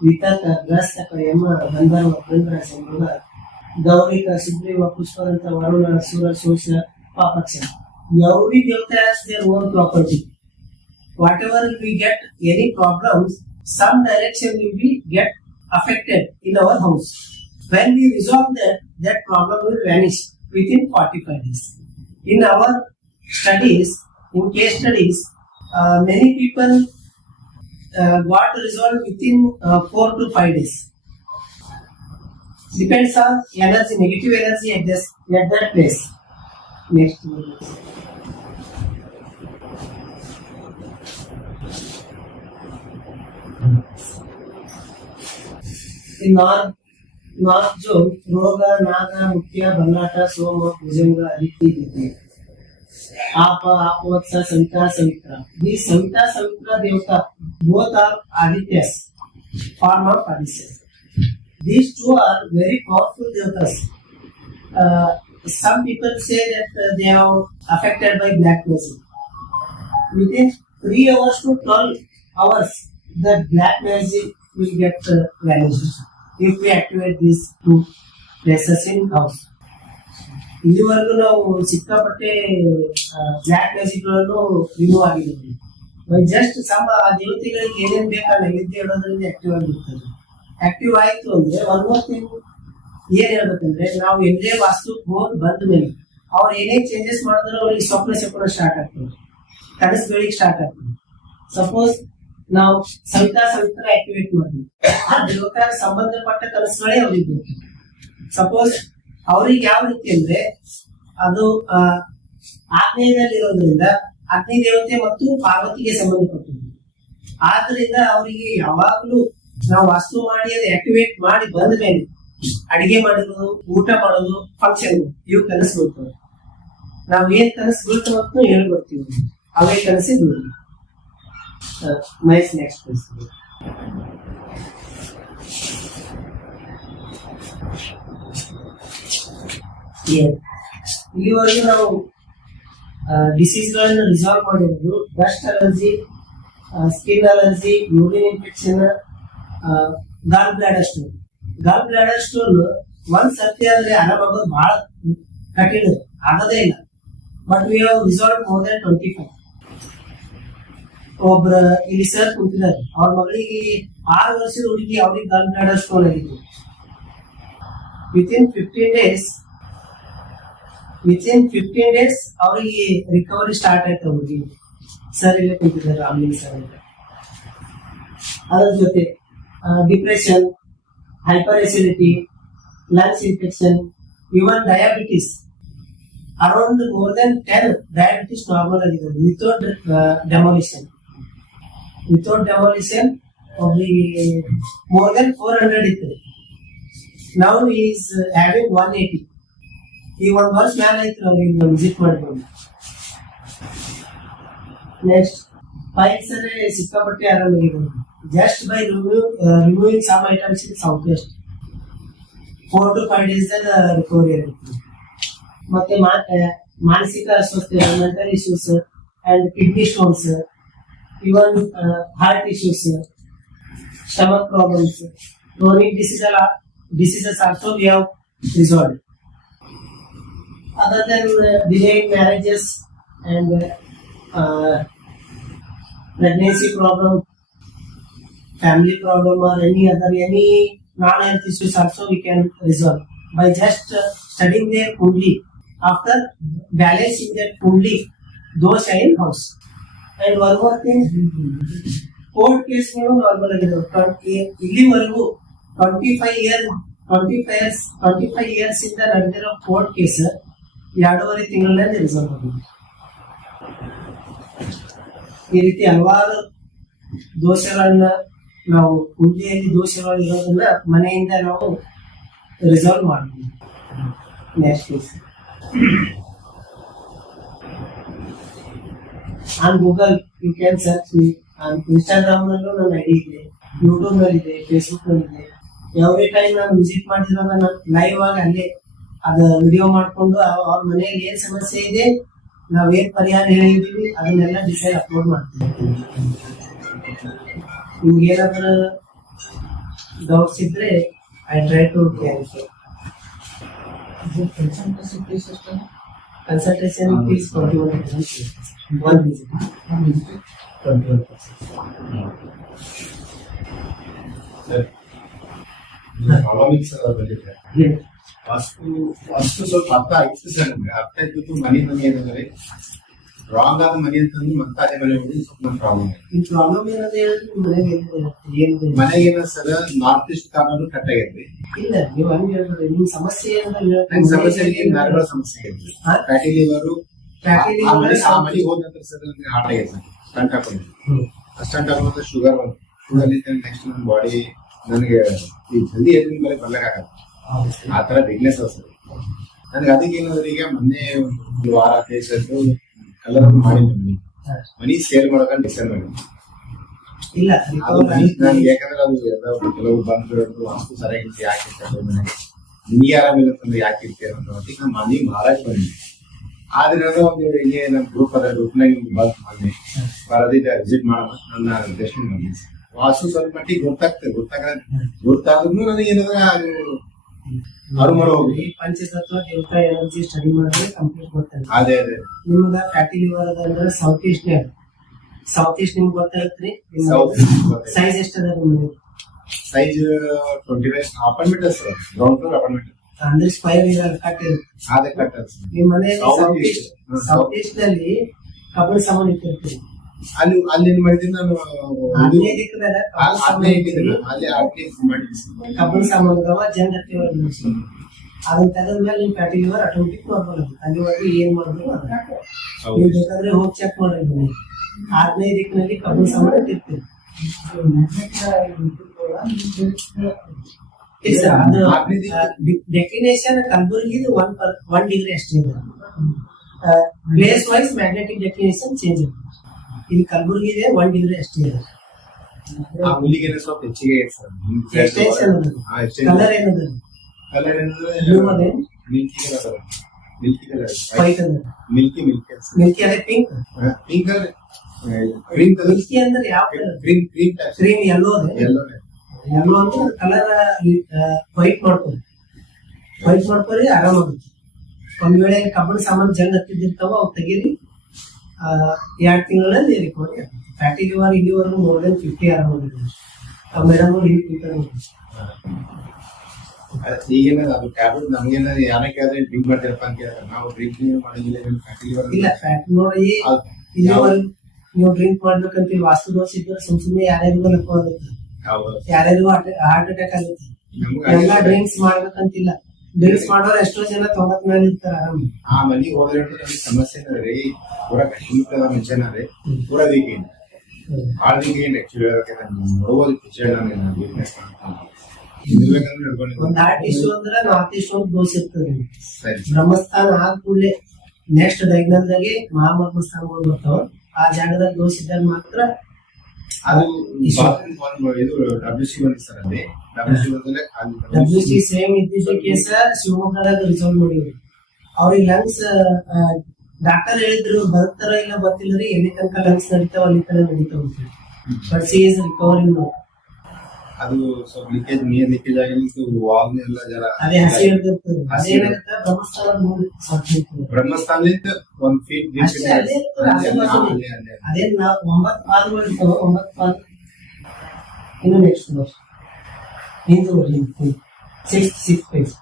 Vitaka, Grastaka, Yama, Gandharva, Prindra, Sambhuga, Gaurika, Sugriva, Pushparanta, Varuna, Sura, Sosha, Papaksha. Every devata has their own property. Whatever we get any problems, some direction will be get affected in our house. When we resolve that problem will vanish within 45 days. In our studies, in case studies, many people got resolved within 4 to 5 days. Depends on energy, negative energy at that place. Next. In north zone, Roga, Naga, Mukya, Bannata, Soma, Bhujanga, Aditi, Diti. Apa, Apotsa, Savita, Savitra. These Savita, Savitra Devata, both are Adityas, form of Adityas. These two are very powerful devatas. Some people say that they are affected by black magic. Within 3 hours to 12 hours, the black magic will get vanished if we activate these two places in house. ಇಲ್ಲಿವರೆಗೂ ನಾವು ಸಿಕ್ಕಾಪಟ್ಟೆ ಬ್ಲ್ಯಾಕ್ ಮ್ಯಾಜಿಕ್ ಗಳನ್ನು ರಿಮೂವ್ ಆಗಿದ್ದೀವಿ. ಜಸ್ಟ್ ಆ ದೇವತೆಗಳಿಗೆ ಏನೇನ್ ಬೇಕಾ ನೈವೇದ್ಯ ಇಡೋದ್ರಿಂದ ಆಕ್ಟಿವ್ ಆಗಿರ್ತದೆ. ಆಕ್ಟಿವ್ ಆಯ್ತು ಅಂದ್ರೆ ಒನ್ ಮೋರ್ ಥಿಂಗ್ ಏನ್ ಹೇಳ್ಬೇಕಂದ್ರೆ, ನಾವು ಎಲ್ಲೇ ವಾಸ್ತು ಹೋಗಿ ಬಂದ ಮೇಲೆ ಅವ್ರು ಏನೇ ಚೇಂಜಸ್ ಮಾಡಿದ್ರೆ ಅವ್ರಿಗೆ ಸ್ವಪ್ನ ಸೆಪಣ ಸ್ಟಾರ್ಟ್ ಆಗ್ತದೆ, ಕನಸುಗಳಿಗೆ ಸ್ಟಾರ್ಟ್ ಆಗ್ತದೆ. ಸಪೋಸ್ ನಾವು ಸವಿತಾ ಆಕ್ಟಿವೇಟ್ ಮಾಡಿದ್ವಿ, ಆ ದೇವತಾ ಸಂಬಂಧಪಟ್ಟ ಕನಸುಗಳೇ ಅವ್ರಿಗೆ ಬೇಕು. ಸಪೋಸ್ ಅವ್ರಿಗೆ ಯಾವ ರೀತಿ ಅಂದ್ರೆ ಅದು ಆಗ್ನೇಯದಲ್ಲಿ ಇರೋದ್ರಿಂದ ಅಗ್ನಿ ದೇವತೆ ಮತ್ತು ಪಾರ್ವತಿಗೆ ಸಂಬಂಧಪಟ್ಟಿದ್ದು. ಆದ್ರಿಂದ ಅವರಿಗೆ ಯಾವಾಗ್ಲೂ ನಾವು ವಾಸ್ತು ಮಾಡಿ ಅದು ಆಕ್ಟಿವೇಟ್ ಮಾಡಿ ಬಂದ ಮೇಲೆ ಅಡಿಗೆ ಮಾಡೋದು, ಊಟ ಮಾಡೋದು, ಫಂಕ್ಷನ್ ಇವು ಕನಸು ಬೀಳ್ತವೆ. ನಾವ್ ಏನ್ ಕನಸು ಬೀಳ್ತವತ್ತು ಹೇಳ್ಕೊಡ್ತೀವಿ, ಅವೇ ಕನಸೇ ಬೀಳಿ. ಮೈಸ್ ನೆಕ್ಸ್ಟ್ ಇಲ್ಲಿವರೆಗೂ ನಾವು ಡಿಸೀಸ್ ಗಳನ್ನ ರಿಸಾಲ್ವ್ ಮಾಡಿರೋದು dust allergy, skin allergy, urine infection, ಗಾಲ್ ಬ್ಲಾಡರ್ ಸ್ಟೋನ್. ಗಾಲ್ ಬ್ಲಾಡರ್ ಸ್ಟೋನ್ ಒಂದ್ ಸರ್ತಿ ಆದ್ರೆ ಆರಾಮಾಗೋದು ಬಹಳ ಕಠಿಣ, ಆಗದೇ ಇಲ್ಲ. But we have resolve more than 25. ಒಬ್ರ ಇಲ್ಲಿ ಸರ್ ಕುಂತಿದ್ದಾರೆ, ಅವ್ರ ಮಗಳಿಗೆ 6 ವರ್ಷದ ಹುಡುಗಿ, ಅವ್ರಿಗೆ ಗಾಲ್ ಬ್ಲಾಡರ್ ಸ್ಟೋನ್ ಆಗಿತ್ತು. ವಿತಿನ್ 15 days ಅವರಿಗೆ ರಿಕವರಿ ಸ್ಟಾರ್ಟ್ ಆಯ್ತು. ಅವ್ರಿಗೆ ಸರ್ ಇಲ್ಲೇ ಕುಂತಿದ್ದಾರೆ, ರಾಮಲಿಂಗ್ ಸರ್ ಅಂತ. ಅದ್ರ ಜೊತೆ depression, hyper acidity, lungs infection, even diabetes, around more than 10 diabetes normal ಆಗಿದೆ ವಿತೌಟ್ ಡೆಮಾಲಿಷನ್. ಒಬ್ಬರಿಗೆ ಮೋರ್ ದನ್ 400 ಇತ್ತು. Now is having 180. ಈ 1 ವರ್ಷ ಮೇಲೆ ಆಯ್ತು ಅವ್ರಿಗೆ ವಿಸಿಟ್ ಮಾಡ್ಕೊಂಡು. ನೆಕ್ಸ್ಟ್ ಪೈಲ್ಸ್ ಅಂದ್ರೆ ಸಿಕ್ಕಾಪಟ್ಟೆ ಆರಾಮಾಗಿದೆ just by removing some items in south west. 4 to 5 days recovery ಆಗುತ್ತೆ. ಮತ್ತೆ ಮಾನಸಿಕ ಅಸ್ವಸ್ಥತೆ, mental issues and kidney stones, even heart issues, stomach problems, chronic diseases also we have resolved. Other than delayed marriages and pregnancy problem, family problem, or any non-health issues also we can resolve by just studying their kundli. After balancing their kundli, dosha in house. And one more thing, court case normal ಆಗಿದೆ. ಇಲ್ಲಿವರೆಗೂ 25 years ಇಂದ ನಡೆದಿರೋ ಕೋರ್ಟ್ ಕೇಸ್ 2.5 ತಿಂಗಳಲ್ಲಿ ರಿಸಾಲ್ವ್ ಆಗಿದೆ. ಈ ರೀತಿ ಹಲವಾರು ದೋಷಗಳನ್ನ ನಾವು ಕುಂಡಿಯಲ್ಲಿ ದೋಷಗಳು ಇರೋದನ್ನ ಮನೆಯಿಂದ ನಾವು ರಿಸಾಲ್ವ್ ಮಾಡ್ತೀವಿ. Next case on Google you can search me. Instagram ನಲ್ಲೂ ನನ್ನ ಐಡಿ ಇದೆ, ಯೂಟ್ಯೂಬ್ ನಲ್ಲಿ ಇದೆ, ಫೇಸ್ಬುಕ್ ನಲ್ಲಿ ಇದೆ. ಎವ್ರಿ ಟೈಮ್ ನಾನು ವಿಸಿಟ್ ಮಾಡಿದಾಗ ನಾನು ಲೈವ್ ಆಗಿ ಅಲ್ಲೇ ಅದು ವಿಡಿಯೋ ಮಾಡ್ಕೊಂಡು ಅವ್ರ ಮನೆಯಲ್ಲಿ ಏನ್ ಸಮಸ್ಯೆ ಇದೆ, ನಾವೇನ್ ಪರಿಹಾರ ಹೇಳಿದೀವಿ ಅದನ್ನೆಲ್ಲ ಡಿಸೈಡ್ ಅಪ್ಲೋಡ್ ಮಾಡ್ತೀವಿ. ನಿಮ್ಗೆ ಏನಾದ್ರು ಡೌಟ್ಸ್ ಇದ್ರೆ I try to clarify. Consultation fees 21%. One visit 21%. ಅಷ್ಟು ಸ್ವಲ್ಪ ಅರ್ಥ ಆಯ್ತು ಸರ್. ನಮ್ಗೆ ಅರ್ಥ ಇದ್ದು ಮನೆ ಏನಂದ್ರೆ ರಾಂಗ್ ಆದ ಮನೆ ಅಂತಂದು ಮತ್ತೆ ಅದೇ ಮನೆ ಹೋಗಿ ಸ್ವಲ್ಪ ಪ್ರಾಬ್ಲಮ್ ಈ ಪ್ರಾಬ್ಲಮ್ ಏನಂದ್ರೆ ಮನೆಗೇನ sir north east corner cut ಆಗೈತ್ರಿ. ಇಲ್ಲ, ನೀವು ಹಂಗೆ ಹೇಳ್ಬಿಡ್ರಿ. ನಿಮ್ ಸಮಸ್ಯೆ ನಂಗೆ ಸಮಸ್ಯೆ ನರಗಳ ಸಮಸ್ಯೆ ಆಗೈತ್ರಿ. ಫ್ಯಾಟಿ ಲಿವರು ಆ ಮನೆ ಹೋದ ನಂತರ ಸರ್ ನನಗೆ ಹಾರ್ಟ್ ಆಗೈತೆ ಸರ್. ಸ್ಟಂಟ್ ಹಾಕೊಂಡು ಸ್ಟಂಟ್ ಹಾಕೊಂಡು ಶುಗರ್ ನೆಕ್ಸ್ಟ್ ನನ್ನ ಬಾಡಿ ನನಗೆ ಈ ಜಲ್ದಿ ಏರಿನ ಮೇಲೆ ಬರ್ಲಿಕ್ಕಾಗಲ್ಲ. ಆ ತರ ಬಿಗ್ನೆಸ್ ಅದ ಸರ್ ನನಗೆ. ಅದಕ್ಕೆ ಏನಾದ್ರೆ ಈಗ ಮೊನ್ನೆ ಒಂದು ವಾರ ಕೇಸ್ ಎಲ್ಲರೂ ಮಾಡಿಲ್ಲ ಮನಿ ಸೇಲ್ ಮಾಡ್ಕೊಂಡು ಡಿಸೈಡ್ ಮಾಡಿ ಇಲ್ಲ ಅದು ಮನಿ ನನ್ಗೆ ಯಾಕಂದ್ರೆ ಅದು ಎಲ್ಲ ಕೆಲವರು ಬಂದು ವಾಸ್ತು ಸರಿಯಾಗಿ ಯಾಕೆ ಇರ್ತಾರೆ ಮನೆಗೆ ನಿಮ್ಗೆ ಆರಾಮಿಲ್ಲ ಅಂತಂದ್ರೆ ಯಾಕೆ ಇರ್ತೀರ ಅಂತ ಹೊತ್ತಿಗೆ ನಮ್ಮ ಮನೆ ಮಾರಾಕ್ ಬಂದ್ವಿ ಆದ್ರೆ ಒಂದು ಇಲ್ಲಿ ನಮ್ಮ ಗ್ರೂಪ್ ಅದ ಗ್ರೂಪ್ನಾಗ ಬಂದ್ ಮೊನ್ನೆ ಬರದಿದ್ದ ವಿಸಿಟ್ ಮಾಡೋಣ ನನ್ನ ಉದ್ದೇಶ ಬಂದಿ ವಾಸ್ತು ಸ್ವಲ್ಪ ಮಟ್ಟಿಗೆ ಗೊತ್ತಾದ್ರೂ ನನಗೆ ಏನಂದ್ರೆ ಅದು ಅರುಮರು ಈ ಪಂಚತತ್ವ ದೇವತಾ ಎನರ್ಜಿ ಸ್ಟಡಿ ಮಾಡಿದ್ರೆ ಕಂಪ್ಲೀಟ್ ಗೊತ್ತಾಗುತ್ತೆ. ಅದೇ ಅದೇ ನಿಮ್ಗ ಫ್ಯಾಟಿ ಲಿವರ್ ಅದ ಅಂದ್ರೆ ಸೌತ್ ಈಸ್ಟ್ ನಿಮ್ಗೆ ಗೊತ್ತಿರತ್ರಿ. ಸೈಜ್ ಎಷ್ಟದ ನಿಮ್ಗೆ? Size 25 apartment sir, ground floor apartment ಅಂದ್ರೆ ಸ್ಕ್ವೈರ್ ಇರಲ್ಲ, ಕಟ್ ಇರುತ್ತೆ. ಅದೇ ಕಟ್ ನಿಮ್ ಮನೆ ಸೌತ್ ಈಸ್ಟ್ ನಲ್ಲಿ ಕಬ್ಬಣ ಸಾಮಾನು ಇಟ್ಟಿರ್ತೀರಿ. ಅಲ್ಲಿ ಏನ್ ಮಾಡಿದ್ದೀನಿ ನಾನು ಆಗ್ನೇಯ ದಿಕ್ಕದಾಗ ಅಲ್ಲಿ ಕಬ್ಬಣ ಸಾಮಾನು ಅದಾವ ಜನತೆ ಅದನ್ನ ತೆಗೆದ್ಮೇಲೆ ನಿಮ್ ಫ್ಯಾಟಿ ಲಿವರ್ ಆಟೋಮೆಟಿಕ್ ನಾರ್ಮಲ್ ಆಗುತ್ತೆ. ಅಲ್ಲಿವರೆಗೂ ಏನ್ ಮಾಡಿದ್ರು ನೀವು ಬೇಕಾದ್ರೆ ಹೋಗಿ ಚೆಕ್ ಮಾಡ್ರಿ. ಆಗ್ನೇಯ ದಿಕ್ಕಿನಲ್ಲಿ ಕಬ್ಬಣ ಸಾಮಾನು ಇಟ್ಟಿರ್ತೀರಿ. ಡೆಕ್ಲಿನೇಷನ್ ಕಲಬುರಗಿ 1 ಡಿಗ್ರಿ ಅಷ್ಟೇ ಇದೆ. Place wise magnetic declination change ಇದೆ. ಇಲ್ಲಿ ಕಲಬುರಗಿ ಇದೆ 1 ಡಿಗ್ರಿ ಅಷ್ಟೇ ಇದೆ. ಸ್ವಲ್ಪ ಹೆಚ್ಚಿಗೆ ಎಕ್ಸ್ಟೆನ್ಷನ್ ಕಲರ್ ಏನದ? ಕಲರ್ ಏನಂದ್ರೆ ಬ್ಲೂ ಅದೇ, Milky colour, Milky colour, white ಅದ, ಮಿಲ್ಕಿ ಮಿಲ್ಕಿ ಅದೇ, pink colour, green colour. Milky ಅಂದ್ರೆ ಯಾವ ಕಲರ್? ಗ್ರೀನ್ ಯೆಲ್ಲೋ ಅದೇ. ಯೆಲ್ಲೋ ಅಂದ್ರೆ ಕಲರ್ ವೈಟ್ ಮಾಡ್ಕೊರಿ ಆರಾಮಾಗುತ್ತೆ. ಒಂದ್ ವೇಳೆ ಕಬ್ಬಣ ಸಾಮಾನು ಜಂಗ್ ಹತ್ತಿದ್ದಿರ್ತಾವ ಅವ್ ತೆಗೀರಿ. 2 ತಿಂಗಳಲ್ಲಿ ರಿಕವರಿ. ಫ್ಯಾಟಿ ಲಿವರ್ ಇಲ್ಲಿವರೆಗೂ more than 50 ಆರಾಮಾಗಿದೆ. ಮೇಡಮ್ ಈಗೇನ ಅದು ಟ್ಯಾಬ್ಲೆಟ್ ನಮ್ಗೇನ ಯಾರೇ ಕೇಳಿದ್ರೆ ಡ್ರಿಂಕ್ ಮಾಡ್ತೀರಪ್ಪ ಅಂತ ಕೇಳ್ತಾರೆ. ನಾವು ಡ್ರಿಂಕ್ ಮಾಡಿಲ್ಲ, ಫ್ಯಾಟಿ ಲಿವರ್ ಇಲ್ಲ. ಫ್ಯಾಟ್ ನೋಡಿ ಇಲ್ಲಿವರೆಗೂ ನೀವು ಡ್ರಿಂಕ್ ಮಾಡ್ಬೇಕಂತ ವಾಸ್ತು ದೋಷ ಇದ್ರೆ ಸುಮ್ಮನೆ ಯಾರ್ಯಾರಿಗೂ ಲಕ್ವ ಆಗುತ್ತೆ, ಯಾರ್ಯಾರಿಗೂ ಹಾರ್ಟ್ ಅಟ್ಯಾಕ್ ಆಗುತ್ತೆ. ಎಲ್ಲ ಡ್ರಿಂಕ್ಸ್ ಮಾಡ್ಬೇಕಂತಿಲ್ಲ. ಡ್ರಿಂಕ್ಸ್ ಮಾಡೋರು ಎಷ್ಟೋ ಜನ 90 ಮೇಲೆ ಇರ್ತಾರೆ ಆರಾಮ. ಆ ಮನೆಗೆ ಹೋದ್ರೆ ನಮಗೆ ಸಮಸ್ಯೆ ಏನಂದ್ರೆ ಪೂರಾ ಕಶ್ಮೀರದ ಮುಂಚೆನ ರೀ ಪೂರಾ ವೀಕೆಂಡ್ ಭಾಳ ವೀಕೆಂಡ್ ಆಕ್ಚುಲಿ ನೋಡ್ಬೋದು ಪಿಕ್ಚರ್ ನಾನು ಬಿಸ್ನೆಸ್ ಒಂದ್ ಹಾರ್ಟ್ ಇಶ್ಯೂ ಅಂದ್ರೆ ನಾರ್ತ್ ಈಸ್ಟ್ ಒಂದು ದೋಷ ಇರ್ತದೆ. ಸರಿ ಬ್ರಹ್ಮಸ್ಥಾನ ಆದ ಕೂಡಲೇ ನೆಕ್ಸ್ಟ್ ಡೈಗ್ನಲ್ದಾಗೆ ಮಹಾಬ್ರಹ್ಮಸ್ಥಾನಗಳು ಬರ್ತಾವ. ಆ ಜಾಗದಾಗ ದೋಷ ಇದ್ದಾಗ ಮಾತ್ರ ಅದು ಇದು WC ಸರ್ ಅಲ್ಲಿ WC ಸೇಮ್ ಇದ್ದಿದ್ದ ಕೇಸ ಶಿವಮೊಗ್ಗದಾಗ ರಿಸಾಲ್ವ್ ಮಾಡಿವ್ರಿ. ಅವ್ರಿಗೆ ಲಂಗ್ಸ್ ಡಾಕ್ಟರ್ ಹೇಳಿದ್ರು ಬರ್ತಾರ ಇಲ್ಲ ಗೊತ್ತಿಲ್ಲ ರೀ, ಎಲ್ಲಿ ತನಕ ಲಂಗ್ಸ್ ನಡೀತಾವ ಅಲ್ಲಿ ತನಕ ನಡೀತಾವ. But she is recovering. ಅದು ಸ್ವಲ್ಪ ಲೀಕೇಜ್, ನೀರ್ ಲೀಕೇಜ್ ಆಗಿಲ್ಲ, ವಾಲ್ ಎಲ್ಲ ಜರ ಅದೇ ಹಸಿ ಹಿಡಿದಿರ್ತದೆ. ಅದೇನಾಗುತ್ತೆ ಬ್ರಹ್ಮಸ್ಥಾನ ಬ್ರಹ್ಮಸ್ಥಾನದಿಂದ 1 ಫೀಟ್ ಅದೇ ನಾವು 9 ಪಾದಗಳು ಇರ್ತಾವ. 9 ಪಾದ ಇನ್ನು ನೆಕ್ಸ್ಟ್ ವರ್ಷ ಹಿಂದೂ 6 ಪೇಜ್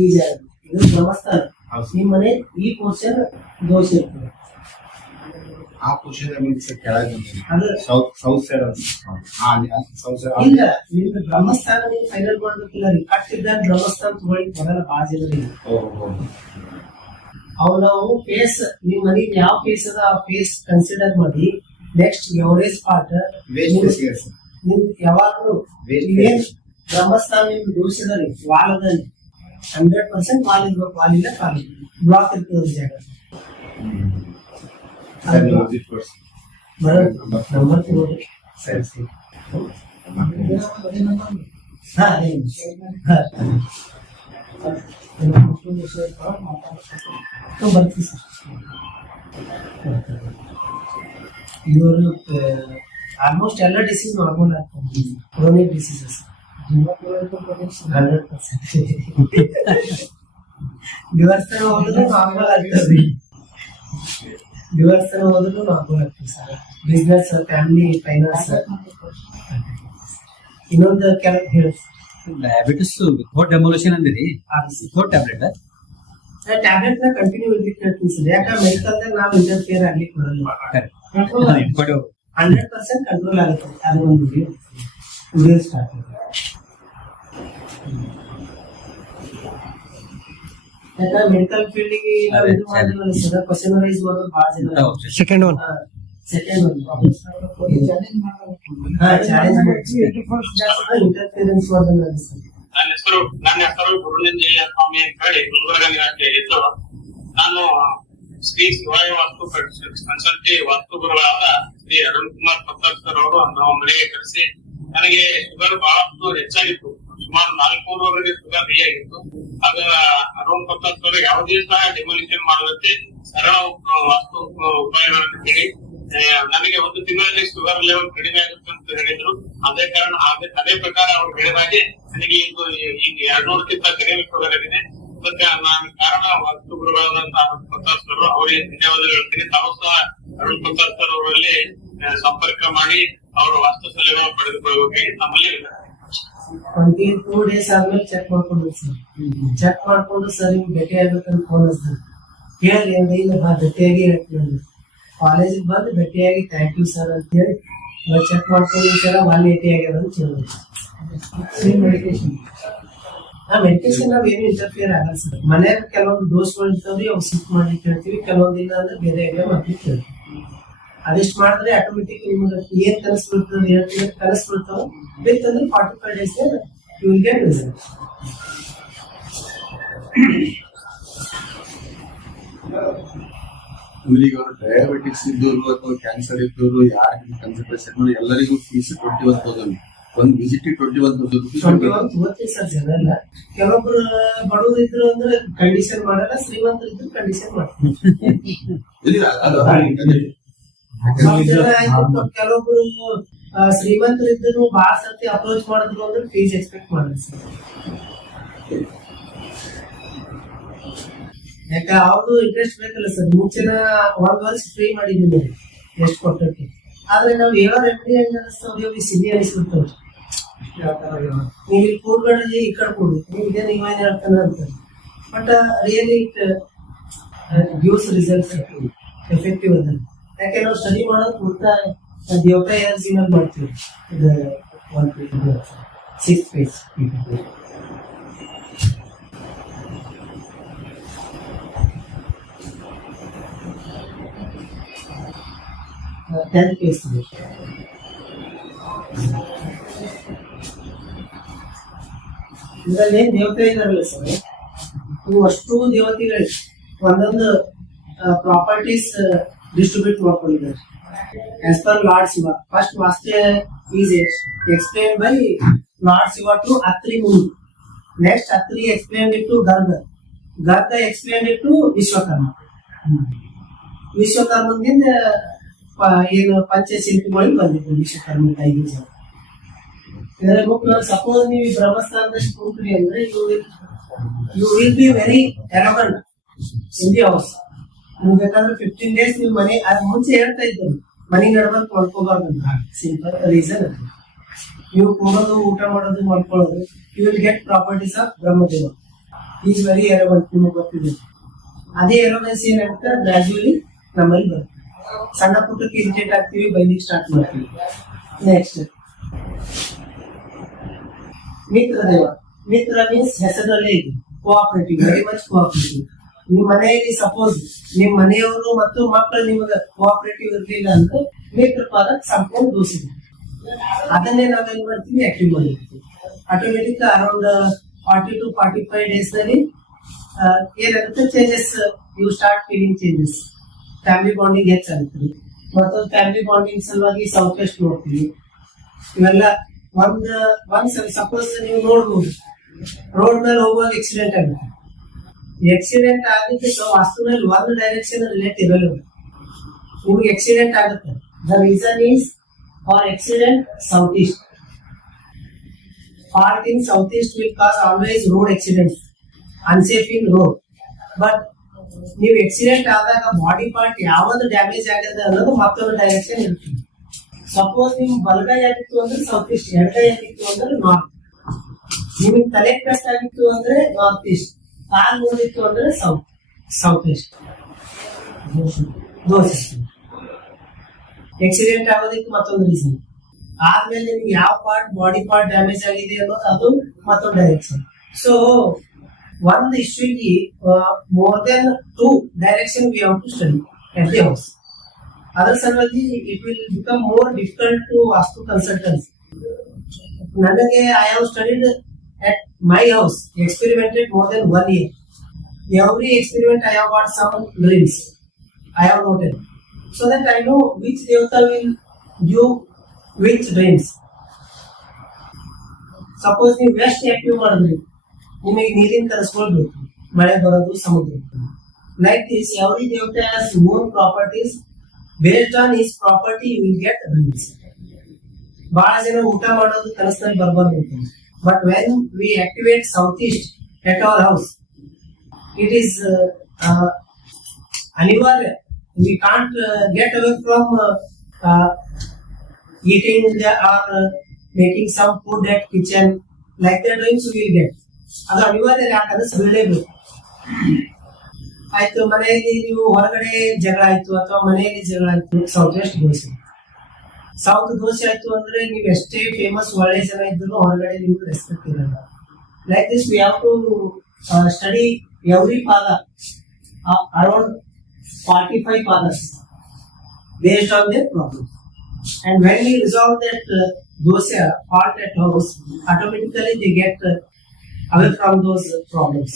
ಈ ಜಾಗ ಇದು ಬ್ರಹ್ಮಸ್ಥಾನ. ನಿಮ್ಮ ಮನೆ ಈ ಪೋರ್ಷನ್ ದೋಷ ಇರ್ತದೆ. ಆ ಪೋರ್ಷನ್ ಕೆಳಗೆ ಅದು ಸೌತ್ ಸೈಡ್ ಇಲ್ಲ. ನಿಮ್ದು ಬ್ರಹ್ಮಸ್ಥಾನ ನೀವು ಫೈನಲ್ ಮಾಡ್ಬೇಕಿಲ್ಲ ರೀ. ಕಟ್ಟಿದ್ದಾಗ ಬ್ರಹ್ಮಸ್ಥಾನ ತಗೊಳ್ಳಿ ಬರಲ್ಲ ಬಾಳ ಜನ. ನಾವು ಫೇಸ್ ನಿಮ್ ಮನೆಗೆ ಯಾವ ಫೇಸ್ ಅದ ಆ ಫೇಸ್ ಕನ್ಸಿಡರ್ ಮಾಡಿ ನೆಕ್ಸ್ಟ್ ಎವರೇಜ್ ಪಾರ್ಟ್ ನಿಮ್ ಯಾವಾಗ್ಲೂ ಏನ್ ಬ್ರಹ್ಮಸ್ಥಾನ ನಿಮ್ಗೆ ದೋಷದ ರೀ. ವಾಲ್ ಅದ 100% ವಾಲ್ ಇರ್ಬೇಕು. ವಾಲ್ ಇಲ್ಲ ಖಾಲಿ ಬ್ಲಾಕ್ ಇರ್ತದೆ ಜಾಗ. ನಂಬರ್ ತಗೋರಿ. ಸರಿ ಸರಿ ಬರ್ತೀವಿ ಸರ್. ಇವರು ಆಲ್ಮೋಸ್ಟ್ ಎಲ್ಲ ಡಿಸೀಸ್ ನಾರ್ಮಲ್ ಆಗ್ತದೆ. Chronic diseases 100%. ಡಿವರ್ಸ್ ಹೋದ್ರು ನಾರ್ಮಲ್ ಆಗ್ತದೆ. ಡಿವರ್ಸ್ ಹೋದ್ರು ನಾರ್ಮಲ್ ಆಗ್ತದೆ ಸರ್. Business, family, finance. ಇನ್ನೊಂದು ಕೆಲವು ಹೇಳಿ. ಡಯಾಬಿಟಿಸ್ ವಿಥೌಟ್ ಡೆಮೊಲೇಷನ್ ಅಂದಿರಿ, ವಿಥೌಟ್ ಟ್ಯಾಬ್ಲೆಟ್ ಟ್ಯಾಬ್ಲೆಟ್ ನ ಕಂಟಿನ್ಯೂ ಇರ್ಲಿಕ್ಕೆ ಹೇಳ್ತೀನಿ ಸರ್. ಯಾಕಂದ್ರೆ ಮೆಡಿಕಲ್ದಾಗ ನಾವು ಇಂಟರ್ಫಿಯರ್ ಆಗ್ಲಿಕ್ಕೆ ಬರಲ್ಲ. 100% ಕಂಟ್ರೋಲ್ ಆಗುತ್ತೆ. ಅದು ಒಂದು ವಿಡಿಯೋ ಸ್ಟಾರ್ಟ್ ಆಗುತ್ತೆ. ಯಾಕಂದ್ರೆ ಮೆಡಿಕಲ್ ಫೀಲ್ಡಿಗೆ ನಾವು ಇದು ಮಾಡಿದ್ವಲ್ಲ ಸರ್, ಕ್ವಶನರೈಸ್ ಮಾಡೋದು ಭಾಳ ಜನ. ಸೆಕೆಂಡ್ ಒನ್ ಚಾಲೆಂಜ್ ಇಂಟರ್ಫಿಯರೆನ್ಸ್ ಮಾಡೋದನ್ನ ನನ್ನ ಹೆಸರು ಗುರುಲಿಂಗಯ್ಯ ಸ್ವಾಮಿ ಅಂತ ಹೇಳಿ ಗುಲ್ಬರ್ಗ ನಿವಾಸಿಯಾಗಿದ್ದು, ನಾನು ಶ್ರೀ ಶಿವಾಯ ವಾಸ್ತು ಕನ್ಸಲ್ಟಿ ವಾಸ್ತು ಗುರುಗಳಾದ ಶ್ರೀ ಅರುಣ್ ಕುಮಾರ್ ಪತ್ತಾರ್ ಸರ್ ಅವರು ನಮ್ಮ ಮನೆಗೆ ಕರೆಸಿ ನನಗೆ ಶುಗರ್ ಬಹಳಷ್ಟು ಹೆಚ್ಚಾಗಿತ್ತು. ಸುಮಾರು 400 ಶುಗರ್ ಹೈ ಆಗಿತ್ತು. ಆಗ ಅರುಣ್ ಪತ್ತಾರ್ ಸರ್ ಯಾವುದೇ ಸಹ ಡೆಮೊಲಿಷನ್ ಮಾಡುವಂತೆ ಸರಳ ವಾಸ್ತು ಉಪಾಯಗಳನ್ನು ಹೇಳಿ ನನಗೆ ಒಂದು ತಿಂಗಳಲ್ಲಿ ಶುಗರ್ ಲೆವೆಲ್ ಕಡಿಮೆ ಆಗುತ್ತೆ ಅಂತ ಹೇಳಿದ್ರು. ಅದೇ ಪ್ರಕಾರ ಅವರು ಹೇಳಿದಾಗೆ ನನಗೆ ಈಗ 200ಕ್ಕಿಂತ ಕಡಿಮೆ ಶುಗರ್ ಆಗಿದೆ. ಅದಕ್ಕೆ ನಾನು ಕಾರಣ ವಾಸ್ತು ಗುರುಗಳಾದಂತಹ ಅರುಣ್ ಪ್ರತಾಪ್ ಸರ್ ಅವರಿಗೆ ಧನ್ಯವಾದಗಳು ಹೇಳ್ತೀನಿ. ತಾವು ಸಹ ಅರುಣ್ ಪ್ರತಾಪ್ ಸರ್ ಅವರಲ್ಲಿ ಸಂಪರ್ಕ ಮಾಡಿ ಅವರ ವಾಸ್ತು ಸಲಹೆಗಳನ್ನು ಪಡೆದುಕೊಳ್ಳಬೇಕಾಗಿ ನಮ್ಮಲ್ಲಿ 22 days ಆದ್ಮೇಲೆ ಚೆಕ್ ಮಾಡ್ಕೊಂಡ್ರಿ ಸರ್. ಚೆಕ್ ಮಾಡ್ಕೊಂಡು ಸರ್ ನಿಮ್ಗೆ ಭೇಟಿ ಆಗ್ಬೇಕಂತ ಫೋನ್ ಹಚ್ತಾರೆ. ಹೇಳಿ ಇಲ್ಲ ಭೇಟಿಯಾಗಿ ಹೇಳ್ತೀನಿ. ಕಾಲೇಜಿಗೆ ಬಂದು ಭೇಟಿಯಾಗಿ ಥ್ಯಾಂಕ್ ಯು ಸರ್ ಅಂತ ಹೇಳಿ ಚೆಕ್ ಮಾಡ್ಕೊಂಡು ಸರ್ 180 ಆಗ್ಯದ ಅಂತ ಹೇಳಿದ್ರು. ಮೆಡಿಟೇಷನ್ ನಾವ್ ಏನು ಇಂಟರ್ಫಿಯರ್ ಆಗಲ್ಲ ಸರ್. ಮನ್ಯಾಗ ಕೆಲವೊಂದು ದೋಷಗಳು ಇರ್ತಾವ್ರಿ, ಅವು ಶಿಫ್ಟ್ ಮಾಡ್ಲಿಕ್ಕೆ ಹೇಳ್ತೀವಿ. ಕೆಲವೊಂದಿಲ್ಲ ಅಂದ್ರೆ ಬೇರೆ ಐಡಿಯಾ ಮಾಡ್ಲಿಕ್ಕೆ ಹೇಳ್ತೀವಿ. ಅದಿಷ್ಟು ಮಾಡಿದ್ರೆ ಆಟೋಮೆಟಿಕ್ ನಿಮ್ಗೆ ಏನ್ ಕನಸ್ಬಿಡ್ತದೆ ಹೇಳ್ತೀವಿ ಕನಸ್ಬಿಡ್ತಾವ ಬೇಕಂದ್ರೆ 45 days you will get result. ಅಂದ್ರೆ ಈಗ ಅವರು ಡಯಾಬಿಟಿಕ್ಸ್ ಇದ್ದವರು ಅಥವಾ ಕ್ಯಾನ್ಸರ್ ಇದ್ದವರು ಯಾರಿಗೆ ಕನ್ಸಲ್ಟೇಷನ್ ಮಾಡಿ ಎಲ್ಲರಿಗೂ ಫೀಸ್ 21,000. ಒಂದು ವಿಸಿಟ್ 21,000 rupees. 21 ತಗೋತೀವಿ ಸರ್ ಜನ ಎಲ್ಲ. ಕೆಲವೊಬ್ರು ಬಡವರು ಇದ್ರು ಅಂದ್ರೆ ಕಂಡೀಷನ್ ಮಾಡಲ್ಲ, ಶ್ರೀಮಂತರು ಇದ್ರು ಕಂಡೀಷನ್ ಮಾಡ್ತಾರೆ. ಕೆಲವೊಬ್ರು ಶ್ರೀಮಂತರು ಇದ್ರು ಬಹಳ ಸರ್ತಿ ಅಪ್ರೋಚ್ ಮಾಡಿದ್ರು ಅಂದ್ರೆ ಫೀಸ್ ಎಕ್ಸ್ಪೆಕ್ಟ್ ಮಾಡಲ್ಲ ಸರ್. ಯಾಕೆ ಅವ್ರದ್ದು ಇಂಟ್ರೆಸ್ಟ್ ಬೇಕಲ್ಲ ಸರ್. ಮುಂಚೆನ 1 ವರ್ಷ ಫ್ರೀ ಮಾಡಿದ್ದೀನಿ ಎಷ್ಟು ಕೊಟ್ಟಕ್ಕೆ. ಆದ್ರೆ ನಾವು ಹೇಳೋ ರೆಮಿಡಿ ಹೆಂಗ ಅನಿಸ್ತಾವ್ರಿ ಸಿದ್ಧಿ ಅನಿಸ್ಬಿಡ್ತಾವ್ರಿ. ನೀವು ಇಲ್ಲಿ ಕೂಡ್ಬೇಡ್ರಿ ಈ ಕಡೆ ಕೂಡ್ರಿ, ನಿಮ್ಗೆ ನೀವೇನ್ ಹೇಳ್ತಾನೆ ಅಂತಾರೆ. But really it gives results effective ಅದ. ಯಾಕೆ ನಾವು ಸ್ಟಡಿ ಮಾಡೋದು ಪೂರ್ತ ದೇವತಾ ಎನರ್ಜಿ ಮೇಲೆ ಮಾಡ್ತೀವಿ. ಇದು 6th page. 10th page. ಇದರಲ್ಲಿ ದೇವತೆ ಇದಾರಲ್ಲ ಸರ್, ಇವು ಅಷ್ಟು ದೇವತೆಗಳು ಒಂದೊಂದು ಪ್ರಾಪರ್ಟೀಸ್ ಡಿಸ್ಟ್ರಿಬ್ಯೂಟ್ ಮಾಡ್ಕೊಂಡಿದ್ದಾರೆ as per lord Shiva. First vastu is explain by lord Shiva to Atri Muni. Next Atri explain it to Garga. Garga explain it to Vishwakarma. ವಿಶ್ವಕರ್ಮದಿಂದ ಏನು ಪಂಚಶಿಲ್ಪಿಗಳಿಗೆ ಬಂದಿದ್ದು ವಿಶ್ವಕರ್ಮ ಕೈಗೆ. ಇದರ ಮುಖ್ಯ ಸಪೋಸ್ ನೀವು ಬ್ರಹ್ಮಸ್ಥಾನದಲ್ಲಿ ಕೂತ್ರಿ ಅಂದ್ರೆ you will be very relevant in the house. ನೀವು ಬೇಕಾದ್ರೆ 15 days ನೀವು ಮನೆ ಮುಂಚೆ ಹೇಳ್ತಾ ಇದ್ದರು ಮನೆ ನಡ್ಬರ್ಕ್ ಮಾಡ್ಕೋಬಾರ್ದಂತ. ಸಿಂಪಲ್ ರೀಸನ್ ಅದು. ನೀವು ಕೂಡೋದು ಊಟ ಮಾಡೋದು ಮಾಡ್ಕೊಳ್ಳೋದು you will get properties of Brahmadeva. Is very relevant, ನಿಮಗೆ ಗೊತ್ತಿದೆ. ಅದೇ ಎಲವೆನ್ಸ್ ಏನಾಗುತ್ತೆ ಗ್ರಾಜುಯಲಿ ನಮ್ಮಲ್ಲಿ ಬರುತ್ತೆ. ಸಣ್ಣ ಪುಟ್ಟಕ್ಕೆ ಇರಿಟೇಟ್ ಆಗ್ತೀವಿ, ಬೈಲಿಕ್ಕೆ ಸ್ಟಾರ್ಟ್ ಮಾಡ್ತೀವಿ. ನೆಕ್ಸ್ಟ್ ಮಿತ್ರ ದೇವ. ಮಿತ್ರ ಮೀನ್ಸ್ ಹೆಸರಲ್ಲೇ ಇದೆ ಕೋಆಪರೇಟಿವ್, ವೆರಿ ಮಚ್ ಕೋಆಪರೇಟಿವ್. ನಿಮ್ ಮನೆಯಲ್ಲಿ ಸಪೋಸ್ ನಿಮ್ ಮನೆಯವರು ಮತ್ತು ಮಕ್ಕಳು ನಿಮಗೆ ಕೋಆಪರೇಟಿವ್ ಇರ್ಲಿಲ್ಲ ಅಂದ್ರೆ ಮಿತ್ರ ಪಾದ ಸಂಪೂರ್ಣ ದೋಷ ಇದೆ. ಅದನ್ನೇ ನಾವೇನ್ ಮಾಡ್ತೀವಿ ಆಕ್ಟಿವ್ ಮಾಡಿರ್ತೀವಿ. ಆಟೋಮೆಟಿಕ್ ಅರೌಂಡ್ 40 to 45 days ನಲ್ಲಿ ಏನಾಗುತ್ತೆ changes. You start feeling changes. Family bonding ಹೆಚ್ಚಾಗುತ್ತೆ. ಮತ್ತೊಂದು ಫ್ಯಾಮಿಲಿ ಬಾಂಡಿಂಗ್ ಸಲುವಾಗಿ ಸೌತ್ ವೆಸ್ಟ್ ನೋಡ್ತೀವಿ. ಇವೆಲ್ಲ ಒಂದ್ ಸಪೋಸ್ ನೀವು ನೋಡ್ಬೋದು ರೋಡ್ ಮೇಲೆ ಹೋಗುವಾಗ ಆಕ್ಸಿಡೆಂಟ್ ಆಗುತ್ತೆ. ಆಕ್ಸಿಡೆಂಟ್ ಆಗಿದ್ದಕ್ಕೆ ವಾಸ್ತುನಲ್ಲಿ ಒಂದು ಡೈರೆಕ್ಷನ್ ರಿಲೇಟ್ ಇರಲ್ಲ. ನಿಮ್ಗೆ ಆಕ್ಸಿಡೆಂಟ್ ಆಗುತ್ತೆ. The reason is for accident south East. Fault in southeast will cause always road accidents, unsafe in road. But ನೀವು ಆಕ್ಸಿಡೆಂಟ್ ಆದಾಗ ಬಾಡಿ ಪಾರ್ಟ್ ಯಾವ್ದು ಡ್ಯಾಮೇಜ್ ಆಗದೆ ಅನ್ನೋದು ಮತ್ತೊಂದು ಡೈರೆಕ್ಷನ್ ಇರುತ್ತೆ. ಸಪೋಸ್ ನಿಮ್ ಬಲಗೈ ಆಗಿತ್ತು ಅಂದ್ರೆ ಸೌತ್ ಈಸ್ಟ್, ಎಡಗೈ ಆಗಿತ್ತು ಅಂದ್ರೆ ನಾರ್ತ್. ನಿಮಗೆ ತಲೆ ಕಟ್ ಆಗಿತ್ತು ಅಂದ್ರೆ ನಾರ್ತ್ ಈಸ್ಟ್, ಕಾಲ್ ನೋಡಿತ್ತು ಅಂದ್ರೆ ಸೌತ್ ಈಸ್ಟ್. ಆಕ್ಸಿಡೆಂಟ್ ಆಗೋದಕ್ಕೆ ಮತ್ತೊಂದು ರೀಸನ್. ಆದ್ಮೇಲೆ ನಿಮ್ಗೆ ಯಾವ ಪಾರ್ಟ್ ಬಾಡಿ ಪಾರ್ಟ್ ಡ್ಯಾಮೇಜ್ ಆಗಿದೆ ಅನ್ನೋದು ಅದು ಮತ್ತೊಂದು ಡೈರೆಕ್ಷನ್. ಸೊ ಒಂದು ಇಶ್ಯೂಗೆ more than 2 direction we have to study at the house. ಅದರ ಸಲುವಾಗಿ it will become more difficult to vastu consultancy. ನನಗೆ I have studied at my house experimented more than 1 year. Every experiment I have got some dreams. I have noted. So that I know which devata will give which dreams. Suppose ನೀವು ವೆಸ್ಟ್ ಆಕ್ಟಿವ್ ಮಾಡಿದ್ರಿ, ನಿಮಗೆ ನೀರಿನ ಕರೆಸ್ಕೊಳ್ಬೇಕು, ಮಳೆ ಬರೋದು ಸಮುದ್ರ. Like this, every devata has own properties. Based on his property, you will get dreams. ಬಹಳ ಜನ ಊಟ ಮಾಡೋದು ಕನಸಿನಲ್ಲಿ ಬರಬಾರ್ದು ಅಂತ. But when we activate southeast at our house, it is anivarya. We can't get away from eating or making some food at kitchen. Like that dreams we will get. ಅದು ಅನಿವಾರ್ಯ ಯಾಕಂದ್ರೆ ಸವಿಲೇಬೇಕು. ಆಯ್ತು, ಮನೆಯಲ್ಲಿ ನೀವು ಹೊರಗಡೆ ಜಗಳ ಆಯ್ತು ಅಥವಾ ಮನೆಯಲ್ಲಿ ಜಗಳ ಆಯ್ತು, ಸೌತ್ ವೆಸ್ಟ್ ದೋಸೆ. ಸೌತ್ ದೋಸೆ ಆಯ್ತು ಅಂದ್ರೆ ನೀವು ಎಷ್ಟೇ ಫೇಮಸ್ ಒಳ್ಳೆ ಜನ ಇದ್ರು ಹೊರಗಡೆ ನಿಮ್ಗೆ ರೆಸ್ಪೆಕ್ಟ್ ಇರಲ್ಲ. Like this we have to study every ಪಾದ around 45 padas based on their problem. And when we resolve that dosha fault at house, automatically they get away from those problems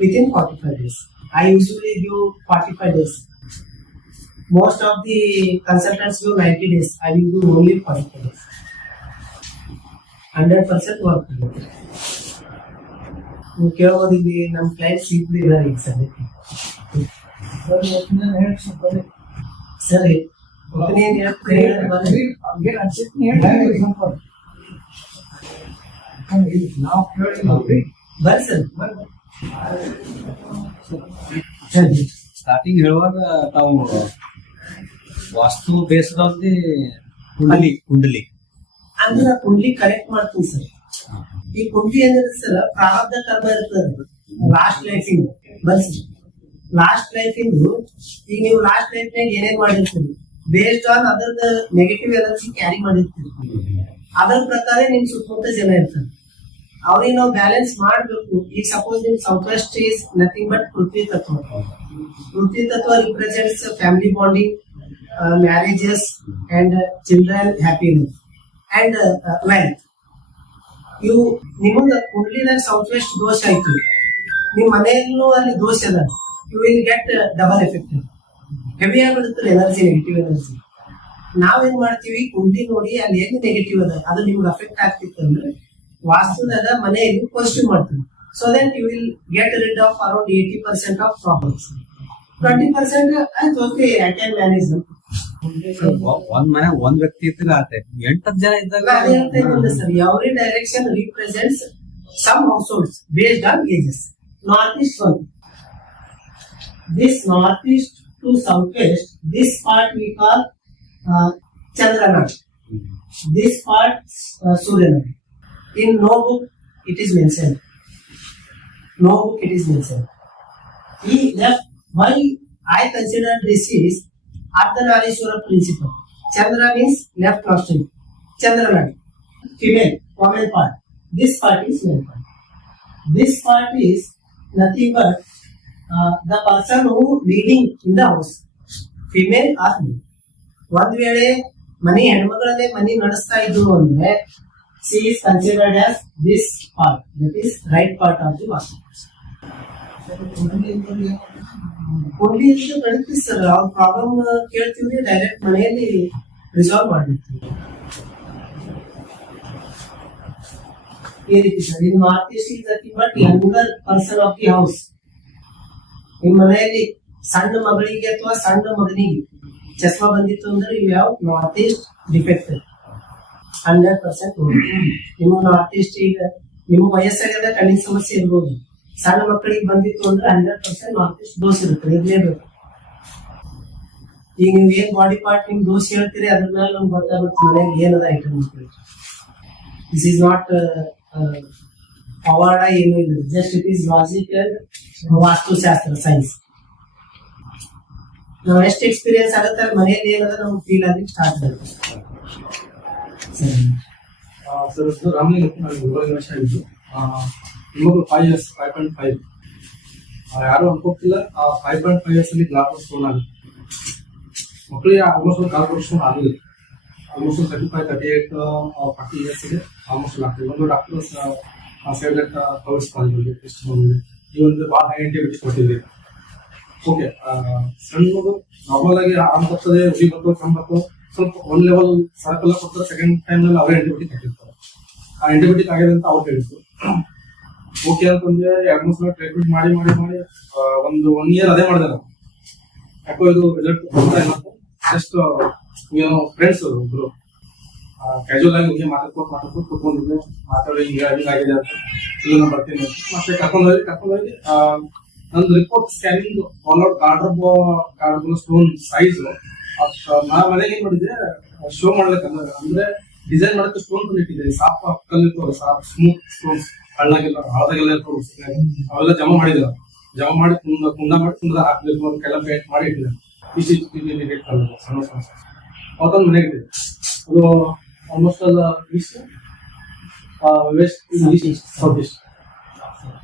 within 45 days. I usually give 45 days. Most of the consultants give 90 days. I will do only 45 days. 100% work. ಕೇಳೋದಿಲ್ಲಿ ನಮ್ಮ ಕ್ಲೈಂಟ್ಸ್ ಇಬ್ಬರು ಇದ್ದಾರೆ ಈಗ ಸದ್ಯಕ್ಕೆ. ಸರಿ, ಒಪಿನಿಯನ್ ಬರ್ರಿ ಸರ್. ಸ್ಟಾರ್ಟಿಂಗ್ ಹೇಳುವಾಗ ತಾವು ವಾಸ್ತು ಬೇಸದಲ್ಲಿ ಕುಂಡಲಿ ಅಂದ್ರೆ ಕುಂಡ್ಲಿ ಕರೆಕ್ಟ್ ಮಾಡ್ತೀನಿ ಸರ್. ಈ ಕುಂಡ್ಲಿ ಅಂದ್ರೆ ಸರ್ ಪ್ರಾರಬ್ಧ ಕರ್ಮ ಇರ್ತದೆ ಲಾಸ್ಟ್ ಲೈಫಿಂಗ್. ಬರ್ಸಿ ಲಾಸ್ಟ್ ಲೈಫಿಂಗ್ ಈಗ ನೀವು ಲಾಸ್ಟ್ ಲೈಫ್ ನಾಗ ಏನೇನ್ ಮಾಡಿರ್ತೀರಿ ಬೇಸ್ಡ್ ಆನ್ ಅದರದ ನೆಗೆಟಿವ್ ಎನರ್ಜಿ ಕ್ಯಾರಿ ಮಾಡಿರ್ತೀರಿ. ಅದರ ಪ್ರಕಾರ ನಿಮ್ ಸುತ್ತಮುತ್ತ ಜನ ಇರ್ತಾರೆ, ಅವ್ರಿಗೆ ನಾವು ಬ್ಯಾಲೆನ್ಸ್ ಮಾಡ್ಬೇಕು. ಈಗ ಸಪೋಸ್ ನಿಮ್ south west is nothing but prithvi tatva. Prithvi tatva represents family bonding, marriages and children happiness and wealth. ಇವು ನಿಮಗ ಕುಂಡ್ಲಿನಾಗ ಸೌತ್ ವೆಸ್ಟ್ ದೋಷ ಆಯ್ತು, ನಿಮ್ ಮನೆಯಲ್ಲೂ ಅಲ್ಲಿ ದೋಷ ಅದ, you will get double effect. Heavy ಆಗಿಬಿಡುತ್ತೆ ಎನರ್ಜಿ, ನೆಗೆಟಿವ್ ಎನರ್ಜಿ. ನಾವೇನ್ ಮಾಡ್ತೀವಿ, ಕುಂಡ್ಲಿ ನೋಡಿ ಅಲ್ಲಿ ಎಲ್ಲಿ ನೆಗೆಟಿವ್ ಅದ ಅದು ನಿಮ್ಗೆ ಅಫೆಕ್ಟ್ ಆಗ್ತಿತ್ತು ಅಂದ್ರೆ ವಾಸ್ತುದಾಗ ಮನೆಯಲ್ಲಿ ಪಾಸಿಟಿವ್ ಮಾಡ್ತೀವಿ. So that you will get rid of around 80% of problems. 20% ಆಯ್ತು, ಓಕೆ, ಐ ಕ್ಯಾನ್ ಮ್ಯಾನೇಜ್. ಒಂದ್ ಮನೆ ಒಂದ್ ವ್ಯಕ್ತಿ ಇದ್ದಾಗ ಆತ 8 ಜನ ಇದ್ದಾಗ sir every direction represents some households based on ages. North east one. This northeast to southwest, this part we call Chandranadi. This part Suryanadi. In no book it is mentioned. No book it is mentioned. He left. Why I consider this is Ardhanarishwara principle. Chandra means left nostril. Chandranadi, female, woman part. This part is male part. This part is nothing but the person who leading in the house, female or male. ಒಂದ್ ವೇಳೆ ಮನೆ ಹೆಣ್ಮಗಳಲ್ಲೇ ಮನೆ ನಡೆಸ್ತಾ ಇದ್ರು ಅಂದ್ರೆ she is considered as this part, that is right part of the vastu. ಕುಂಡ್ಲಿ ಅಂತ ನಡೀತೀವಿ ಸರ್, ಅವ್ರ ಪ್ರಾಬ್ಲಮ್ ಕೇಳ್ತೀವಿ, ಡೈರೆಕ್ಟ್ ಮನೆಯಲ್ಲಿ ರಿಸಾಲ್ವ್ ಮಾಡಿರ್ತೀವಿ. ಈ ರೀತಿ ಸರ್. ಇದು north East is nothing but younger person of the house. ನಿಮ್ಮ ಮನೆಯಲ್ಲಿ ಸಣ್ಣ ಮಗಳಿಗೆ ಅಥವಾ ಸಣ್ಣ ಮಗನಿಗೆ ಚಸ್ಮಾ ಬಂದಿತ್ತು ಅಂದ್ರೆ you have north east defect 100%. ನಿಮ್ಮ ನಾರ್ತ್ ಈಸ್ಟ್ ಈಗ ನಿಮ್ಮ ವಯಸ್ಸಾಗದ ಕಣ್ಣಿನ ಸಮಸ್ಯೆ ಇರ್ಬೋದು, ಸಣ್ಣ ಮಕ್ಕಳಿಗೆ ಬಂದಿತ್ತು ಅಂದ್ರೆ 100% ನಾರ್ತ್ ಈಸ್ಟ್ ದೋಷ ಇರುತ್ತೆ, ಇರ್ಲೇಬೇಕು. ಈಗ ನೀವು ಏನ್ ಬಾಡಿ ಪಾರ್ಟ್ ನಿಮ್ ದೋಷ ಹೇಳ್ತೀರಿ ಅದ್ರ ಮೇಲೆ ನಮ್ಗೆ ಗೊತ್ತಾಗುತ್ತೆ ಮನೆಯಲ್ಲಿ ಏನದ ಐಟಮ್ ಅಂತ. ದಿಸ್ ಈಸ್ ನಾಟ್ ಪವಾಡ, ಏನು ಇಲ್ಲ, just it is logical vastushastra science. ನಾವ್ ಎಷ್ಟು ಎಕ್ಸ್ಪೀರಿಯನ್ಸ್ ಆಗುತ್ತೆ ಮನೆಯಲ್ಲಿ ಏನದ ನಮ್ಗೆ ಫೀಲ್ ಆಗ್ಲಿಕ್ಕೆ ಸ್ಟಾರ್ಟ್ ಆಗುತ್ತೆ. ಸರ್ ರಾಮಲಿಂಗ, ನಾನು 7 ವರ್ಷ ಆಗಿದ್ದು, ನಿಮಗೂ 5 years 5.5 ಯಾರು ಅನ್ಕೋತಿಲ್ಲ. 5.5 years ಅಲ್ಲಿ ಗ್ಲಾಸ್ ಸ್ಟೋನ್ ಆಗುತ್ತೆ ಮಕ್ಕಳಿಗೆ. ಆಲ್ಮೋಸ್ಟ್ ಒಂದು 4 ವರ್ಷ ಆಗಿದೆ. ಆಲ್ಮೋಸ್ಟ್ 35, 38, 40 years ಇದೆ ಆಲ್ಮೋಸ್ಟ್ ಆಗ್ತದೆ. ಒಂದು ಡಾಕ್ಟರ್ ಸೇವ್ ದಟ್ ಪವರ್ಸ್ ಕಾಲೇಜಲ್ಲಿ ಎಷ್ಟು ಬಂದಿದೆ ಈ ಒಂದು ಭಾಳ ಹೈ ಆಂಟಿಬಯೋಟಿಕ್ ಕೊಟ್ಟಿದ್ವಿ. ಓಕೆ, ಸಣ್ಣ ಮಗು ನಾರ್ಮಲ್ ಆಗಿ ಆರಾಮ್ ಬರ್ತದೆ, ಉರಿ ಬರ್ತದೆ, ಕಮ್ಮಿ ಬರ್ತದೆ, ಸ್ವಲ್ಪ ಒಂದ್ ಲೆವೆಲ್ ಸರ್ಕಲ್ ಕೊಡ್ತಾರೆ, ಸೆಕೆಂಡ್ ಟೈಮ್ ನಲ್ಲಿ ಅವರೇ ಆಂಟಿಬಯೋಟಿಕ್ ಹಾಕಿರ್ತಾರೆ. ಆ ಆಂಟಿಬಯೋಟಿಕ್ ಆಗಿದೆ ಅಂತ ಅವ್ರು ಹೇಳಿದ್ರು. ಓಕೆ ಅಂತಂದ್ರೆ 2-3 ಸಲ ಟ್ರೀಟ್ಮೆಂಟ್ ಮಾಡಿ ಮಾಡಿ ಮಾಡಿ ಒಂದು 1 ಇಯರ್ ಅದೇ ಮಾಡಿದೆ ನಾವು. ಯಾಕೋ ಇದು ರಿಸಲ್ಟ್ ಬರ್ತಾ ಇಲ್ಲ ಅಂತ ಜಸ್ಟ್ ಏನೋ ಫ್ರೆಂಡ್ಸ್ ಒಬ್ರು ಕ್ಯಾಶುವಲ್ ಆಗಿ ಹೋಗಿ ಮಾತಾಡ್ಕೊಂಡು ಕೂತ್ಕೊಂಡಿದ್ದೆ, ಮಾತಾಡಿ ಹಿಂಗಾಗಿದೆ ಅಂತ ಇಲ್ಲ ನಾನು ಬರ್ತೀನಿ ಅಂತ ಮತ್ತೆ ಕರ್ಕೊಂಡೋಗಿ ನಂದು report scanning all out cadre stone size ನಾ ಮನೆಗೆ ಏನ್ ಮಾಡಿದ್ದೆ ಶೋ ಮಾಡ್ಲಿಕ್ಕೆ ಅಂದ್ರೆ ಡಿಸೈನ್ ಮಾಡಕ್ಕೆ ಸ್ಟೋನ್ ತಂದಿಟ್ಟಿದ್ದೆ. ಸಾಫ್ ಕಲ್ಲಿರ್ತಾವ, ಸಾಫ್ ಸ್ಮೂತ್ ಸ್ಟೋನ್ಸ್, ಹಳದಾಗೆಲ್ಲ ಇರ್ತಾವ, ಅವೆಲ್ಲ ಜಮಾ ಮಾಡಿ ಕುಂದ ಹಾಕ್ಬೇಕು, ಅದಕ್ಕೆಲ್ಲ ಪೇಂಟ್ ಮಾಡಿ ಇಟ್ಟಿದ್ದೆ. ಇಷ್ಟು ಸಣ್ಣ ಅವತ್ತೊಂದು ಮನೆಗೆ ಇಟ್ಟಿದ್ದೆ. ಅದು ಆಲ್ಮೋಸ್ಟ್ ಅಲ್ಲ ವೆಸ್ಟ್ ಈಸ್ಟ್ ಸೌತ್ ಈಸ್ಟ್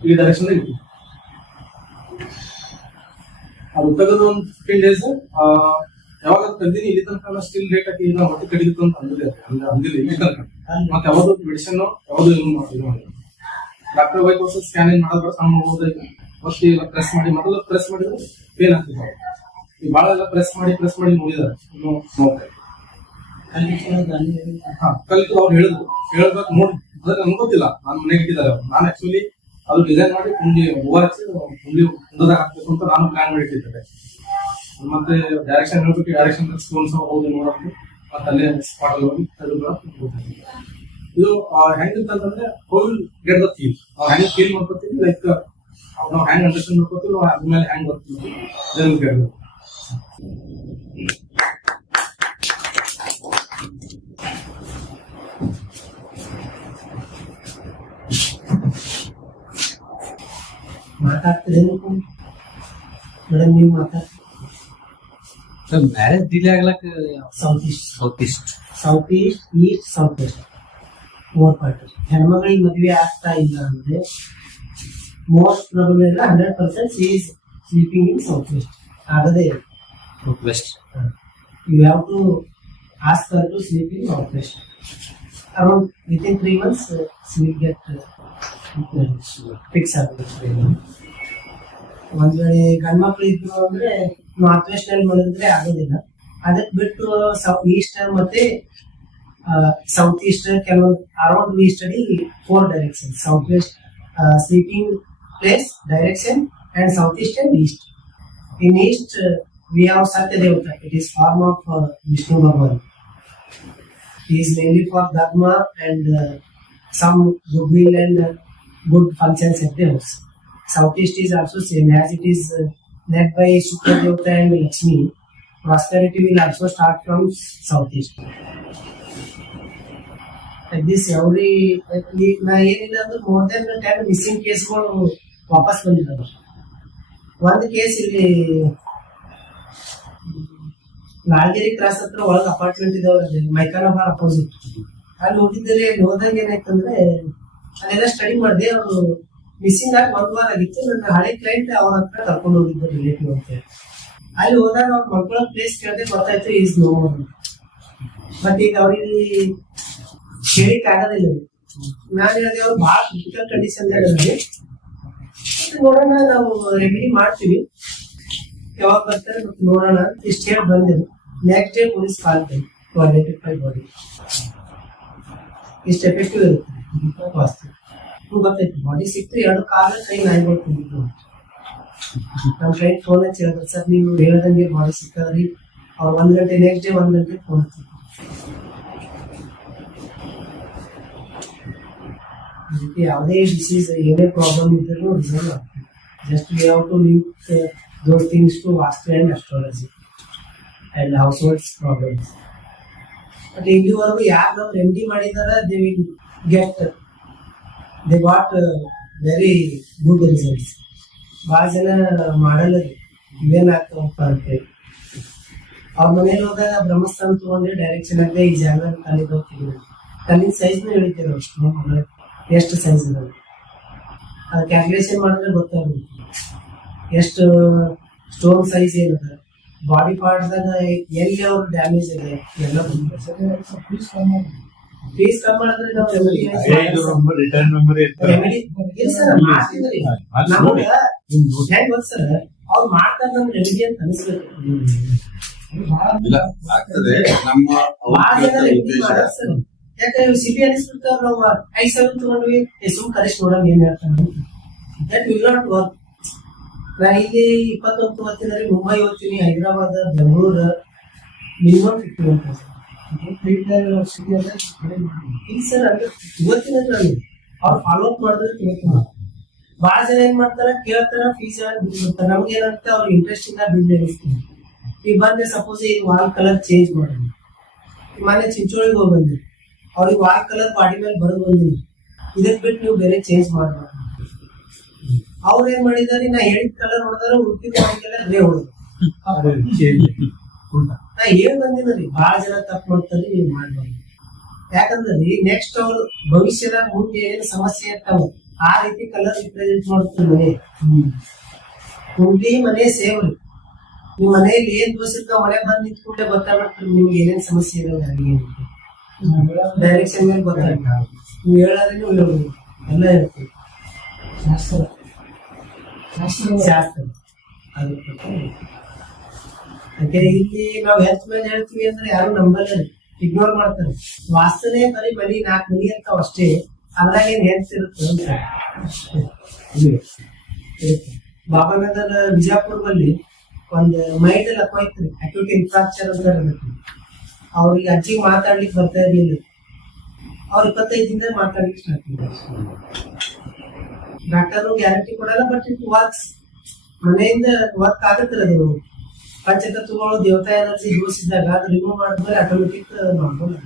ಈ ಡೈರೆಕ್ಷನ್ ಇತ್ತು. ಅದು ತೆಗೆದು ಒಂದು 15 days ಯಾವಾಗ ತೆಗ್ದೀನಿ ಇಲ್ಲಿ ತನಕ ಸ್ಟಿಲ್ ರೇಟ್ ಹಾಕಿ ನಾವು ಹೊಟ್ಟೆ ಕಡಿಗಿತ್ತು ಅಂತ ಅಂದಿಲ್ಲ ಇಲ್ಲಿ ತನಕ. ಮತ್ತೆ ಯಾವ್ದು ಮೆಡಿಸಿನ್ ಯಾವ್ದು ಇದು ಮಾಡಿಲ್ಲ. ಡಾಕ್ಟರ್ ಹೋಗಿ ತೋರಿಸಿ ಸ್ಕ್ಯಾನಿಂಗ್ ಮಾಡೋದು ಸಣ್ಣ ಹೋದಾಗ ಮತ್ತೆ ಪ್ರೆಸ್ ಮೊದಲು ಪ್ರೆಸ್ ಮಾಡಿದ್ರೆ ಪೇನ್ ಆಗ್ತಿತ್ತು. ಈ ಭಾಳ ಎಲ್ಲ ಪ್ರೆಸ್ ಮಾಡಿ ನೋಡಿದಾರೆ ಇನ್ನು ನೋಡ್ತಾರೆ. ಕಲಿತು ಅವ್ರು ಹೇಳ್ಬೇಕು ನೋಡಿ, ಅದಕ್ಕೆ ನನ್ಗೆ ಗೊತ್ತಿಲ್ಲ, ನಾನು ಮನೆಗೆ ಇಟ್ಟಿದ್ದಾರೆ. ನಾನು ಆಕ್ಚುಲಿ ಅದು ಡಿಸೈನ್ ಮಾಡಿ ಕುಂಡಿ ಹೂವು ಹಚ್ಚಿ ಕುಂಡದಾಗ ಹಾಕ್ಬೇಕು ಅಂತ ನಾನು ಪ್ಲಾನ್ ಮಾಡಿ ಇಟ್ಟಿದ್ದೆ. ಮತ್ತೆ ಡೈರೆಕ್ಷನ್ ಹೇಳ್ಬೇಕು, ಡೈರೆಕ್ಷನ್ ಸ್ಟೋನ್ಸ್ ಹೋಗಿ ನೋಡೋದು, ಮತ್ತೆ ಅಲ್ಲೇ ಸ್ಪಾಟ್ ಅಲ್ಲಿ ಹೋಗಿ ತೆಗೆದು. ಇದು ಹೆಂಗಿರ್ತಂದ್ರೆ ಹೋಲ್ ಗೆಟ್ ದ ಫೀಲ್, ನಾವು ಹೆಂಗ್ ಫೀಲ್ ಮಾಡ್ಕೊತೀವಿ, ಲೈಕ್ ನಾವು ಹೆಂಗ್ ಅಂಡರ್ಸ್ಟ್ಯಾಂಡ್ ಮಾಡ್ಕೊತೀವಿ, ನಾವು ಅದ್ಮೇಲೆ ಹೆಂಗ್ ಬರ್ತೀವಿ ಅದನ್ನು ಕೇಳಬೇಕು. ಮಾತಾಡ್ತಿರೇನು ಮೇಡಮ್? ನೀವು ಮಾತಾಡ್ತೀರಿ. ಮ್ಯಾರೇಜ್ ಡಿಲೇ ಆಗ್ಲಕ್ಕ ಸೌತ್ ಈಸ್ಟ್, ಈಸ್ಟ್ 4 ಪಾರ್ಟ್. ಹೆಣ್ಮಗಳಿಗೆ ಮದುವೆ ಆಗ್ತಾ ಇಲ್ಲ ಅಂದ್ರೆ ಮೋಸ್ಟ್ ಪ್ರಾಬ್ಲಮ್ ಇಲ್ಲ, 100% is sleeping in south west. ಆಗದೇ ಇಲ್ಲ west. You have to ask her to sleep in south west. Around within 3 months sleep get fix ಆಗುತ್ತೆ. ಒಂದ್ ವೇಳೆ ಗಂಡ್ ಮಕ್ಳು ಇದ್ರು ಅಂದ್ರೆ ನಾರ್ತ್ ವೆಸ್ಟ್ ನಲ್ಲಿ ಮಲಗಿದ್ರೆ ಆಗೋದಿಲ್ಲ. ಅದಕ್ಕೆ ಬಿಟ್ಟು ಈಸ್ಟ್ ಮತ್ತೆ ಸೌತ್ ಈಸ್ಟ್ ಕೆಲವೊಂದು around we study 4 direction: south west sleeping place direction and south east and east. In east we have Satya Devata. It is form of Vishnu Bhagavan. He is mainly for dharma and some goodwill and good functions at the house. Southeast is also same, as it is led by Shukra Devata and Lakshmi. Prosperity will also start from Southeast. Like this, every ಏನಿಲ್ಲ ಅಂದ್ರೆ more than 10 ಮಿಸ್ಸಿಂಗ್ ಕೇಸ್ಗಳು ವಾಪಸ್ ಬಂದಿದ್ದಾವೆ. ಒಂದು ಕೇಸ್ ಇಲ್ಲಿ ನಾಳಗೇರಿ ಕ್ರಾಸ್ ಹತ್ರ ಒಳಗೆ ಅಪಾರ್ಟ್ಮೆಂಟ್ ಇದಾವ್ರೆ, ಮೈಕಾನಬಾರ್ ಅಪೋಸಿಟ್. ಅಲ್ಲಿ ಹೋಗಿದ್ದಲ್ಲಿ ಅಲ್ಲಿ ಹೋದಾಗ ಏನಾಯ್ತಂದ್ರೆ ಅಲ್ಲೆಲ್ಲ ಸ್ಟಡಿ ಮಾಡಿದೆ. ಅವರು ಮಿಸ್ಸಿಂಗ್ ಆಗಿ 1 ವಾರ ಆಗಿತ್ತು. ನನ್ನ ಹಳೆ ಕ್ಲೈಂಟ್ ಅವ್ರ ಹತ್ರ ಕರ್ಕೊಂಡು ಹೋಗಿದ್ದು ರಿಲೇಟಿವ್ ಅಂತ. ಅಲ್ಲಿ ಹೋದಾಗ ಅವ್ರ ಮಕ್ಕಳ ಪ್ಲೇಸ್ ಕೇಳದೆ ಗೊತ್ತಾಯ್ತು ಈಸ್ ನೋ. ಬಟ್ ಈಗ ಅವ್ರಿಗೆ ಹೇಳಿಕ್ ಆಗೋದಿಲ್ಲ. ನಾನು ಹೇಳಿದೆ ಅವ್ರು ಬಹಳ ಕ್ರಿಟಿಕಲ್ ಕಂಡೀಷನ್ ನೋಡೋಣ, ನಾವು ರೆಮಿಡಿ ಮಾಡ್ತೀವಿ, ಯಾವಾಗ ಬರ್ತಾರೆ ಮತ್ತೆ ನೋಡೋಣ ಇಷ್ಟು ಹೇಳಿ ಬಂದೇನು. Next day police call to identify body. ಇಷ್ಟು ಎಫೆಕ್ಟಿವ್ ಇರುತ್ತೆ ವಾಸ್ತು. ಗೊತ್ತಾಯ್ತು ಬಾಡಿ ಸಿಕ್ತು, 2 ಕಾಲ ಕೈ ನಾಯಿಗಳು ತುಂಬಿದ್ದು. ನಮ್ಮ ಕ್ಲೈಂಟ್ ಫೋನ್ ಹಚ್ಚಿ ಹೇಳಿದ್ರು, ಸರ್ ನೀವು ಹೇಳ್ದಂಗೆ ಬಾಡಿ ಸಿಕ್ಕದ್ರಿ. ಅವ್ರು 1 ಗಂಟೆ ನೆಕ್ಸ್ಟ್ ಡೇ 1 ಗಂಟೆ ಫೋನ್ ಹಚ್ಚಿದ್ರು. ಯಾವುದೇ ಡಿಸೀಸ್ ಏನೇ ಪ್ರಾಬ್ಲಮ್ ಇದ್ರೂ ರಿಸಲ್ವ್ ಆಗ್ತದೆ. Just we have to link those things to Vastu and astrology and household problems. But ಇಲ್ಲಿವರೆಗೂ ಯಾರು ನಾವು ರೆಮಿಡಿ ಮಾಡಿದಾರ they got very good results. ಭಾಳ ಜನ ಮಾಡಲ್ಲ ಇವೇನ್ ಆಗ್ತಾವಪ್ಪ ಅಂತೇಳಿ. ಅವ್ರ ಮನೇಲಿ ಹೋದಾಗ ಬ್ರಹ್ಮಸ್ಥಾನ ತಗೊಂಡ್ರೆ ಡೈರೆಕ್ಷನ್ ಆಗಿ ಈ ಜಾಗ ಕಲ್ಲಿಗೆ ಹೋಗ್ತೀವಿ. ಕಲ್ಲಿನ ಸೈಜ್ನ ಹೇಳಿದ್ದೇವೆ ಅಷ್ಟು ಎಷ್ಟು ಸೈಜ್ ಇದಾವೆ ಅದು ಕ್ಯಾಲ್ಕುಲೇಷನ್ ಮಾಡಿದ್ರೆ ಗೊತ್ತಾಗುತ್ತೆ ಎಷ್ಟು ಸ್ಟೋನ್ ಸೈಜ್ ಏನದ, ಬಾಡಿ ಪಾರ್ಟ್ಸ್ ಎಲ್ಲಿ ಅವ್ರ ಡ್ಯಾಮೇಜ್ ಇದೆ ಎಲ್ಲ ಫೀಸ್ ಕಮ್ಮಿ ಮಾಡಿದ್ರೆ ನಾವು ರೆಮಿಡಿ ರಿಟರ್ನ್ ಮೆಮೊರಿ ರೆಮಿಡಿ ಇಲ್ಲ ಸರ್ ಮಾಡ್ತಿದ್ರಿ ನಮಗ ಹೆಂಗ್ ಗೊತ್ತ ಸರ್ ಅವ್ರು ಮಾಡ್ತಾರ ನಮ್ ರೆಮಿಡಿ ಅಂತ ಅನಿಸ್ಬೇಕು. ಇಲ್ಲ ಆಗ್ತದೆ ನಮ್ಮ ಭಾಳ ಜನ ರೆಮಿಡಿ ಉದ್ದೇಶ ಮಾಡಾರ ಸರ್. ಯಾಕಂದ್ರೆ ಸಿಟಿ ಅನಿಸ್ಬಿಡ್ತಾರ ನಾವು 5,000 ತಗೊಂಡ್ವಿ ಸುಮ್ ಕರೆಕ್ಟ್ ನೋಡಮ್ ಏನ್ ಹೇಳ್ತಾನೆ ದಟ್ ವಿಲ್ ನಾಟ್ ವರ್ಕ್. ನಾ ಇಲ್ಲಿ 21 ಓದ್ತೀನಿ, ಮುಂಬೈ ಓದ್ತೀನಿ, ಹೈದರಾಬಾದ್, ಬೆಂಗಳೂರು, ಮಿನಿಮಮ್ 51,000 ಇಲ್ಲ ಸರ್. ಅಂದ್ರೆ ಇವತ್ತಿನ ನಾನು ಅವ್ರು ಫಾಲೋ ಅಪ್ ಮಾಡಿದ್ರೆ ತಿಳ್ಕೊಂಡು ಭಾಳ ಜನ ಏನ್ ಮಾಡ್ತಾರ ಕೇಳ್ತಾರ ಫೀಸ್ ಬಿಡ್ತಾರೆ. ನಮ್ಗೆ ಏನಂತ ಅವ್ರಿಗೆ ಇಂಟ್ರೆಸ್ಟ್ ಇಂದ ಬಿಡ್ ಅನಿಸ್ತೀನಿ. ಈಗ ಬಂದೆ ಸಪೋಸ್ ಈ ವಾಲ್ ಕಲರ್ ಚೇಂಜ್ ಮಾಡಿ ಮನೆ ಚಿಂಚೋಳಿಗೆ ಹೋಗಿ ಬಂದ್ರಿ, ಅವ್ರಿಗೆ ವಾಲ್ ಕಲರ್ ಬಾಡಿ ಮೇಲೆ ಬರೋದು ಬಂದಿನಿ, ಇದಕ್ ಬಿಟ್ಟು ನೀವು ಬೇರೆ ಚೇಂಜ್ ಮಾಡ್ಬಾರ್ದು. ಅವ್ರು ಏನ್ ಮಾಡಿದಾರೆ ನಾ ಹೇಳಿದ ಕಲರ್ ಹೊಡೆದಾರ ಉಳ್ಕಿದ ಬಾಡಿಗೆಲ್ಲ ಗ್ರೇ ಹೊಡೆದ್ರು. ನಾ ಏನ್ ಬಂದಿನ ರೀ ಭಾಳ ಜನ ತಪ್ಪು ಮಾಡ್ತಾರೆ, ನೀವು ಮಾಡ್ಬಾರ್ದು. ಯಾಕಂದ್ರೆ ನೆಕ್ಸ್ಟ್ ಅವ್ರು ಭವಿಷ್ಯದ ಮುಂದೆ ಏನೇನು ಸಮಸ್ಯೆ ಇರ್ತಾವ ಆ ರೀತಿ ಕಲರ್ ರಿಪ್ರೆಸೆಂಟ್ ಮಾಡ್ತಾರೆ ಮನೆ. ಮನೆ ಸೇವ್ ರೀ. ನಿಮ್ ಮನೆಯಲ್ಲಿ ಏನ್ ದೋಷ ಇರ್ತಾವ ಮನೆ ಬಂದ್ ನಿಂತ್ಕೊಂಡೆ ಗೊತ್ತಾಗ್ಬಿಡ್ತಾರೆ ನಿಮ್ಗೆ ಏನೇನ್ ಸಮಸ್ಯೆ ಇರೋದು ಡೈರೆಕ್ಷನ್ ಮೇಲೆ ಗೊತ್ತಾಗ ನೀವು ಹೇಳೋದೇನು ಹೇಳೋದು ಎಲ್ಲ ಇರ್ತದೆ. ಶಾಸ್ತ್ರ ಅದ್ರ ಪ್ರಕಾರ ಯಾಕೆ ಇಲ್ಲಿ ನಾವ್ ಹೆಲ್ತ್ ಮೇಲೆ ಹೇಳ್ತೀವಿ ಅಂದ್ರೆ ಯಾರು ನಂಬಲ್ಲ, ಇಗ್ನೋರ್ ಮಾಡ್ತಾರೆ. ವಾಸ್ತವನೇ ಬರೀ ಮನಿ 4 ಮನಿ ಇರ್ತಾವ ಅಷ್ಟೇ, ಅದ್ರಾಗ ಏನ್ ಹೆಲ್ತ್ ಇರುತ್ತೆ ಅಂತ. ಬಾಬಾನಗರ ಬಿಜಾಪುರದಲ್ಲಿ ಒಂದು ಮೈಂಡ್ ಅಲ್ಲಿ ಅಕ್ಕೋಯ್ತ್ರಿ ಅಕ್ಯೂಟ್ ಇನ್ಫ್ರಾಕ್ಚರ್ ಅಂತ ಇರುತ್ತೆ. ಅವ್ರಿಗೆ ಅಜ್ಜಿಗೆ ಮಾತಾಡ್ಲಿಕ್ಕೆ ಬರ್ತಾ ಇರ್ಲಿಲ್ಲ, ಅವ್ರು 25 ದಿನದಾಗ ಮಾತಾಡ್ಲಿಕ್ಕೆ ಸ್ಟಾರ್ಟ್ ಮಾಡಿದ್ರು. ಡಾಕ್ಟರ್ ಗ್ಯಾರಂಟಿ ಕೊಡಲ್ಲ, ಬಟ್ ಇಟ್ ವರ್ಕ್ಸ್. ಮನೆಯಿಂದ ವರ್ಕ್ ಆಗುತ್ತೆ. ಅದು ಪಂಚತತ್ವಗಳು ದೇವತಾ ಎನರ್ಜಿ ಯೂಸ್ ಇದ್ದಾಗ ಅದು ರಿಮೂವ್ ಮಾಡಿದ್ಮೇಲೆ ಆಟೋಮೆಟಿಕ್ ಮಾಡ್ಬೋದು.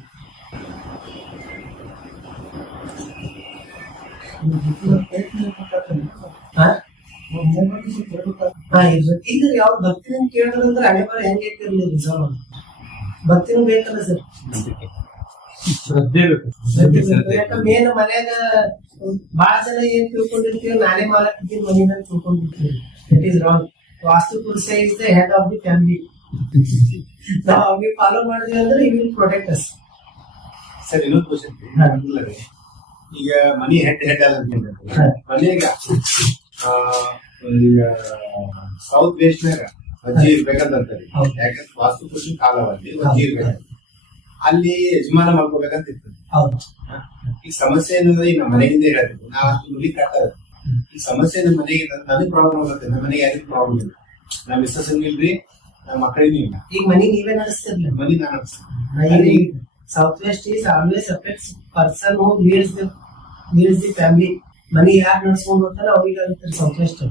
ಈಗ ಯಾವ ಭಕ್ತಿನ ಕೇಳಿದ್ರಂದ್ರೆ ಹಣೆ ಬರ ಹೆಂಗೈತಿ ಇರ್ಲಿ ರಿಸರ್ವ್ ಭಕ್ತಿನೂ ಬೇಕಲ್ಲ ಸರ್. ಶ್ರದ್ಧೆ ಬೇಕು. ಯಾಕಂದ್ರೆ ಮೇನ್ ಮನ್ಯಾಗ ಬಾಳ ಜನ ಏನ್ ತಿಳ್ಕೊಂಡಿರ್ತೀವಿ, ನಾನೇ ಮಾಲಕ್ಕಿದ್ದೀನಿ ಮನೆಯಿಂದ ತಿಳ್ಕೊಂಡಿರ್ತೀವಿ. It is wrong. Vastu purusha is the head of the family. ನಾವು ಅವ್ರಿಗೆ ಫಾಲೋ ಮಾಡಿದ್ವಿ ಅಂದ್ರೆ ಈ ವಿಲ್ ಪ್ರೊಟೆಕ್ಟ್ ಅಸ್. ಸರ್ ಇನ್ನೊಂದು ಕ್ವಶನ್ ಈಗ ಮನಿ ಹೆಡ್ ಅಲ್ಲ ಮನೆಯಾಗ ಈಗ ಸೌತ್ ವೆಸ್ಟ್ ನಾಗ ವಜ್ಜಿ ಇರ್ಬೇಕಂತಾರೆ. ಯಾಕಂದ್ರೆ ವಾಸ್ತು ಪುರುಷ ಕಾಲವಲ್ಲಿ ವಜ್ಜಿ ಇರ್ಬೇಕು, ಅಲ್ಲಿ ಯಜಮಾನ ಮಾಡ್ಕೋಬೇಕಂತ ಇರ್ತದೆ. ಈ ಸಮಸ್ಯೆ ಏನಂದ್ರೆ ಈಗ ನಮ್ಮ ಮನೆಯಿಂದ ಹೇಳೋದು ನಾವು ನುಡಿ ಕಟ್ಟೋದು. ಈ ಸಮಸ್ಯೆ ನಮ್ಮ ಮನೆಗೆ ನನಗೆ ಪ್ರಾಬ್ಲಮ್ ಆಗುತ್ತೆ, ನಮ್ಮ ಮನೆಗೆ ಯಾರಿಗೂ ಪ್ರಾಬ್ಲಮ್ ಇಲ್ಲ, ನಮ್ಮ ಮಿಸ್ಸಸ್ ಇಲ್ರಿ, ನಮ್ಮ ಮಕ್ಕಳಿಗೂ ಇಲ್ಲ. ಈಗ ಮನಿ ನೀವೇ ನಡೆಸ್ತಿರ್ಲಿ. ಮನಿ ನಾನು ನಡೆಸ್ತೀನಿ. South west is always affects person who leads the family. ಮನಿ ಯಾರು ನಡ್ಸ್ಕೊಂಡ್ ಬರ್ತಾರ ಅವ್ರಿಗೆ ಆಗುತ್ತೆ ಸೌತ್ ವೆಸ್ಟ್.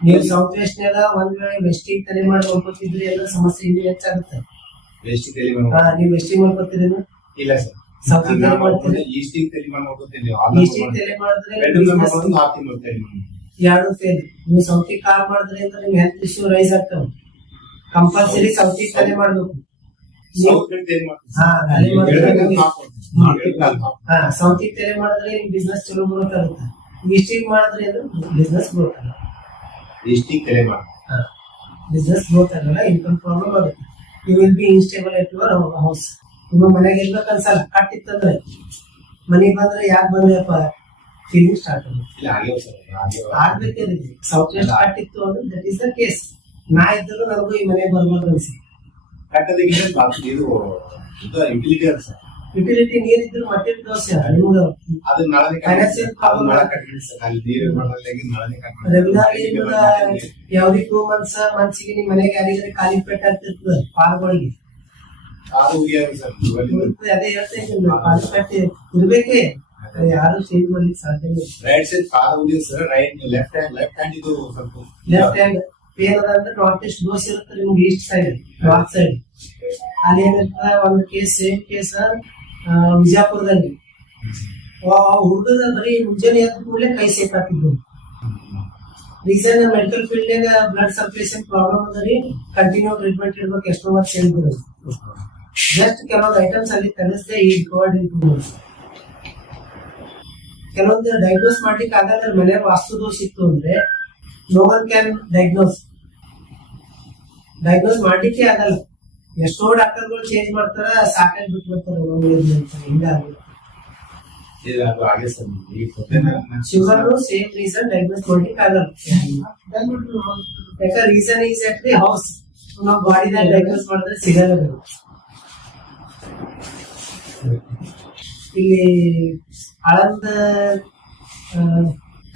ನೀವು ಸೌತ್ ವೆಸ್ಟ್ ನಾಗ ಒಂದ್ ವೇಳೆ ವೆಸ್ಟಿಗೆ ತಲೆ ಮಾಡಿ ನೋಡ್ಕೊತಿದ್ರಿ ಎಲ್ಲ ಸಮಸ್ಯೆ ಇಲ್ಲಿ ಹೆಚ್ಚಾಗುತ್ತೆ. ವೆಸ್ಟಿಗೆ ತಲೆ ನೀವು ವೆಸ್ಟಿಗೆ ಮಾಡ್ಕೊತೀರಿ ಇಲ್ಲ ಸರ್, ಸೌತಿಗೆ ತಲೆ ಮಾಡ್ತೀರಿ. ಈಸ್ಟಿಗೆ ತಲೆ ಮಾಡ್ಕೊತೀನಿ. ಈಸ್ಟಿಗೆ ತಲೆ ಮಾಡಿದ್ರೆ ಎರಡು ಫೇಲ್. ನೀವು ಸೌತಿಗೆ ಕಾಲ್ ಮಾಡಿದ್ರಿ ಅಂದ್ರೆ ನಿಮ್ ಹೆಲ್ತ್ ಇಶ್ಯೂ ರೈಸ್ ಆಗ್ತಾವ. ಕಂಪಲ್ಸರಿ ಸೌತಿಗೆ ತಲೆ ಮಾಡ್ಬೇಕು. ಸೌತಿಗೆ ತಲೆ ಮಾಡಿದ್ರೆ ನಿಮ್ ಬಿಸ್ನೆಸ್ ಚಲೋ ಗ್ರೋತ್ ಆಗುತ್ತೆ. ಈಸ್ಟಿಗೆ ಮಾಡಿದ್ರೆ ಅದು ಬಿಸ್ನೆಸ್ ಗ್ರೋತ್ ಆಗಲ್ಲ. ಈಸ್ಟಿಗೆ ತಲೆ ಮಾಡಿ ಬಿಸ್ನೆಸ್ ಗ್ರೋತ್ ಆಗಲ್ಲ, ಇನ್ಕಮ್ ಪ್ರಾಬ್ಲಮ್ ಆಗುತ್ತೆ. You will be instable at your house. ನಿಮ್ಮ ಮನೆಗೆ ಇರ್ಬೇಕು ಅನ್ಸಲ್ಲ. ಕಟ್ಟಿತ್ತಂದ್ರೆ ಮನೆಗೆ ಬಂದ್ರೆ ಯಾಕೆ ಬಂದ್ರಪ್ಪ ಫೀಲಿಂಗ್ ಸ್ಟಾರ್ಟ್ ಆಗ್ಬೇಕಿದೆ. ಸೌತ್ ವೆಸ್ಟ್ ಕಟ್ಟಿತ್ತು ಅಂದ್ರೆ ದಟ್ ಈಸ್ ದ ಕೇಸ್. ನಾ ಇದ್ದರೂ ನನಗೂ ಈ ಮನೆಗೆ ಬರ್ಬೋದು ಅನ್ಸಿ. ಕಟ್ಟೋದಕ್ಕೆ ಇದು ಯುಟಿಲಿಟಿ ಅಲ್ಲ ಸರ್. ಯುಟಿಲಿಟಿ ನೀರಿದ್ರು ಮತ್ತೆ ದೋಷ ನಿಮ್ಗೆ ಅದು ಫೈನಾನ್ಸಿಯಲ್ ಪ್ರಾಬ್ಲಮ್. ರೆಗ್ಯುಲರ್ಲಿ ಯಾವ್ದು 2 ಮಂತ್ಸ್ಗೆ ನಿಮ್ ಮನೆಗೆ ಯಾರಿಗಾದ್ರೆ ಖಾಲಿ ಪೇಟ್ ಆಗ್ತಿರ್ತದೆ ಪಾರ್ಗಳಿಗೆ. ಅದೇ ಹೇಳ್ತಾ ಇದ್ದೀನಿ, ಖಾಲಿ ಪೇಟ್ ಇರ್ಬೇಕೇ, ಯಾರು ಚೇಂಜ್ ಮಾಡ್ಲಿಕ್ಕೆ ಸಾಧ್ಯ ಇಲ್ಲ. ರೈಟ್ ಸೈಡ್ ಕಾರ್ ಹೋಗಿ ಸರ್, ರೈಟ್ ಲೆಫ್ಟ್ ಹ್ಯಾಂಡ್ ಇದು ಸ್ವಲ್ಪ ಲೆಫ್ಟ್ ಹ್ಯಾಂಡ್ ಪೇನ್ ಅದ ಅಂದ್ರೆ ನಾರ್ತ್ ಈಸ್ಟ್ ದೋಷ ಇರುತ್ತೆ ನಿಮ್ಗೆ ಈಸ್ಟ್ ಸೈಡ್ ನಾರ್ತ್ ಸೈಡ್. ಅಲ್ಲಿ ಏನಿರ್ತದೆ ಒಂದು ಕೇಸ್ ಸೇಮ್ ಕೇಸ್ ವಿಜಯಪುರದಲ್ಲಿ ಹುಡುಗದ ಬರೀ ಮುಂಜಾನೆ ಎದ್ದ ಕೂಡಲೇ ಕೈ ಸೇಫ್ ಹಾಕಿದ್ರು. ರೀಸನ್ ಮೆಡಿಕಲ್ ಫೀಲ್ಡ್ ನಾಗ ಬ್ಲಡ್ ಸರ್ಕ್ಯುಲೇಷನ್ ಪ್ರಾಬ್ಲಮ್ ಅದ ರೀ, ಕಂಟಿನ್ಯೂ ಟ್ರೀಟ್ಮೆಂಟ್ ಇರ್ಬೇಕು. ಎಷ್ಟೋ ವರ್ಷ ಹೇಳ್ಬಿಡೋದು. ಜಸ್ಟ್ ಕೆಲವೊಂದು ಐಟಮ್ಸ್ ಅಲ್ಲಿ ಕಲಿಸ್ದೆ ಈ ರಿಕವರ್ಡ್ ಇನ್ 2 months. ಕೆಲವೊಂದು ಡಯಾಗ್ನೋಸ್ ಮಾಡ್ಲಿಕ್ಕೆ ಆಗಲ್ಲ. ಮನೆ ವಾಸ್ತು ದೋಷ ಇತ್ತು ಅಂದ್ರೆ ನೋ ಒನ್ ಕ್ಯಾನ್ ಡಯಾಗ್ನೋಸ್ ಮಾಡ್ಲಿಕ್ಕೆ ಆಗಲ್ಲ. ಎಷ್ಟೋ ಡಾಕ್ಟರ್ಗಳು ಚೇಂಜ್ ಮಾಡ್ತಾರ, ಸಾಕಾಗಿ ಬಿಟ್ಬಿಡ್ತಾರೆ ಹಿಂಗಾಗಿ. ಅದು ಹಾಗೆ sir sugar same reason diagnose ಮಾಡ್ಲಿಕ್ಕೆ ಆಗಲ್ಲ. ಯಾಕಂದ್ರೆ reason is at the house, ನಾವು ಬಾಡಿದಾಗ ಡಯಾಗ್ನೋಸ್ ಮಾಡಿದ್ರೆ ಸಿಗಲ್ಲ. ಇಲ್ಲಿ ಆಳಂದ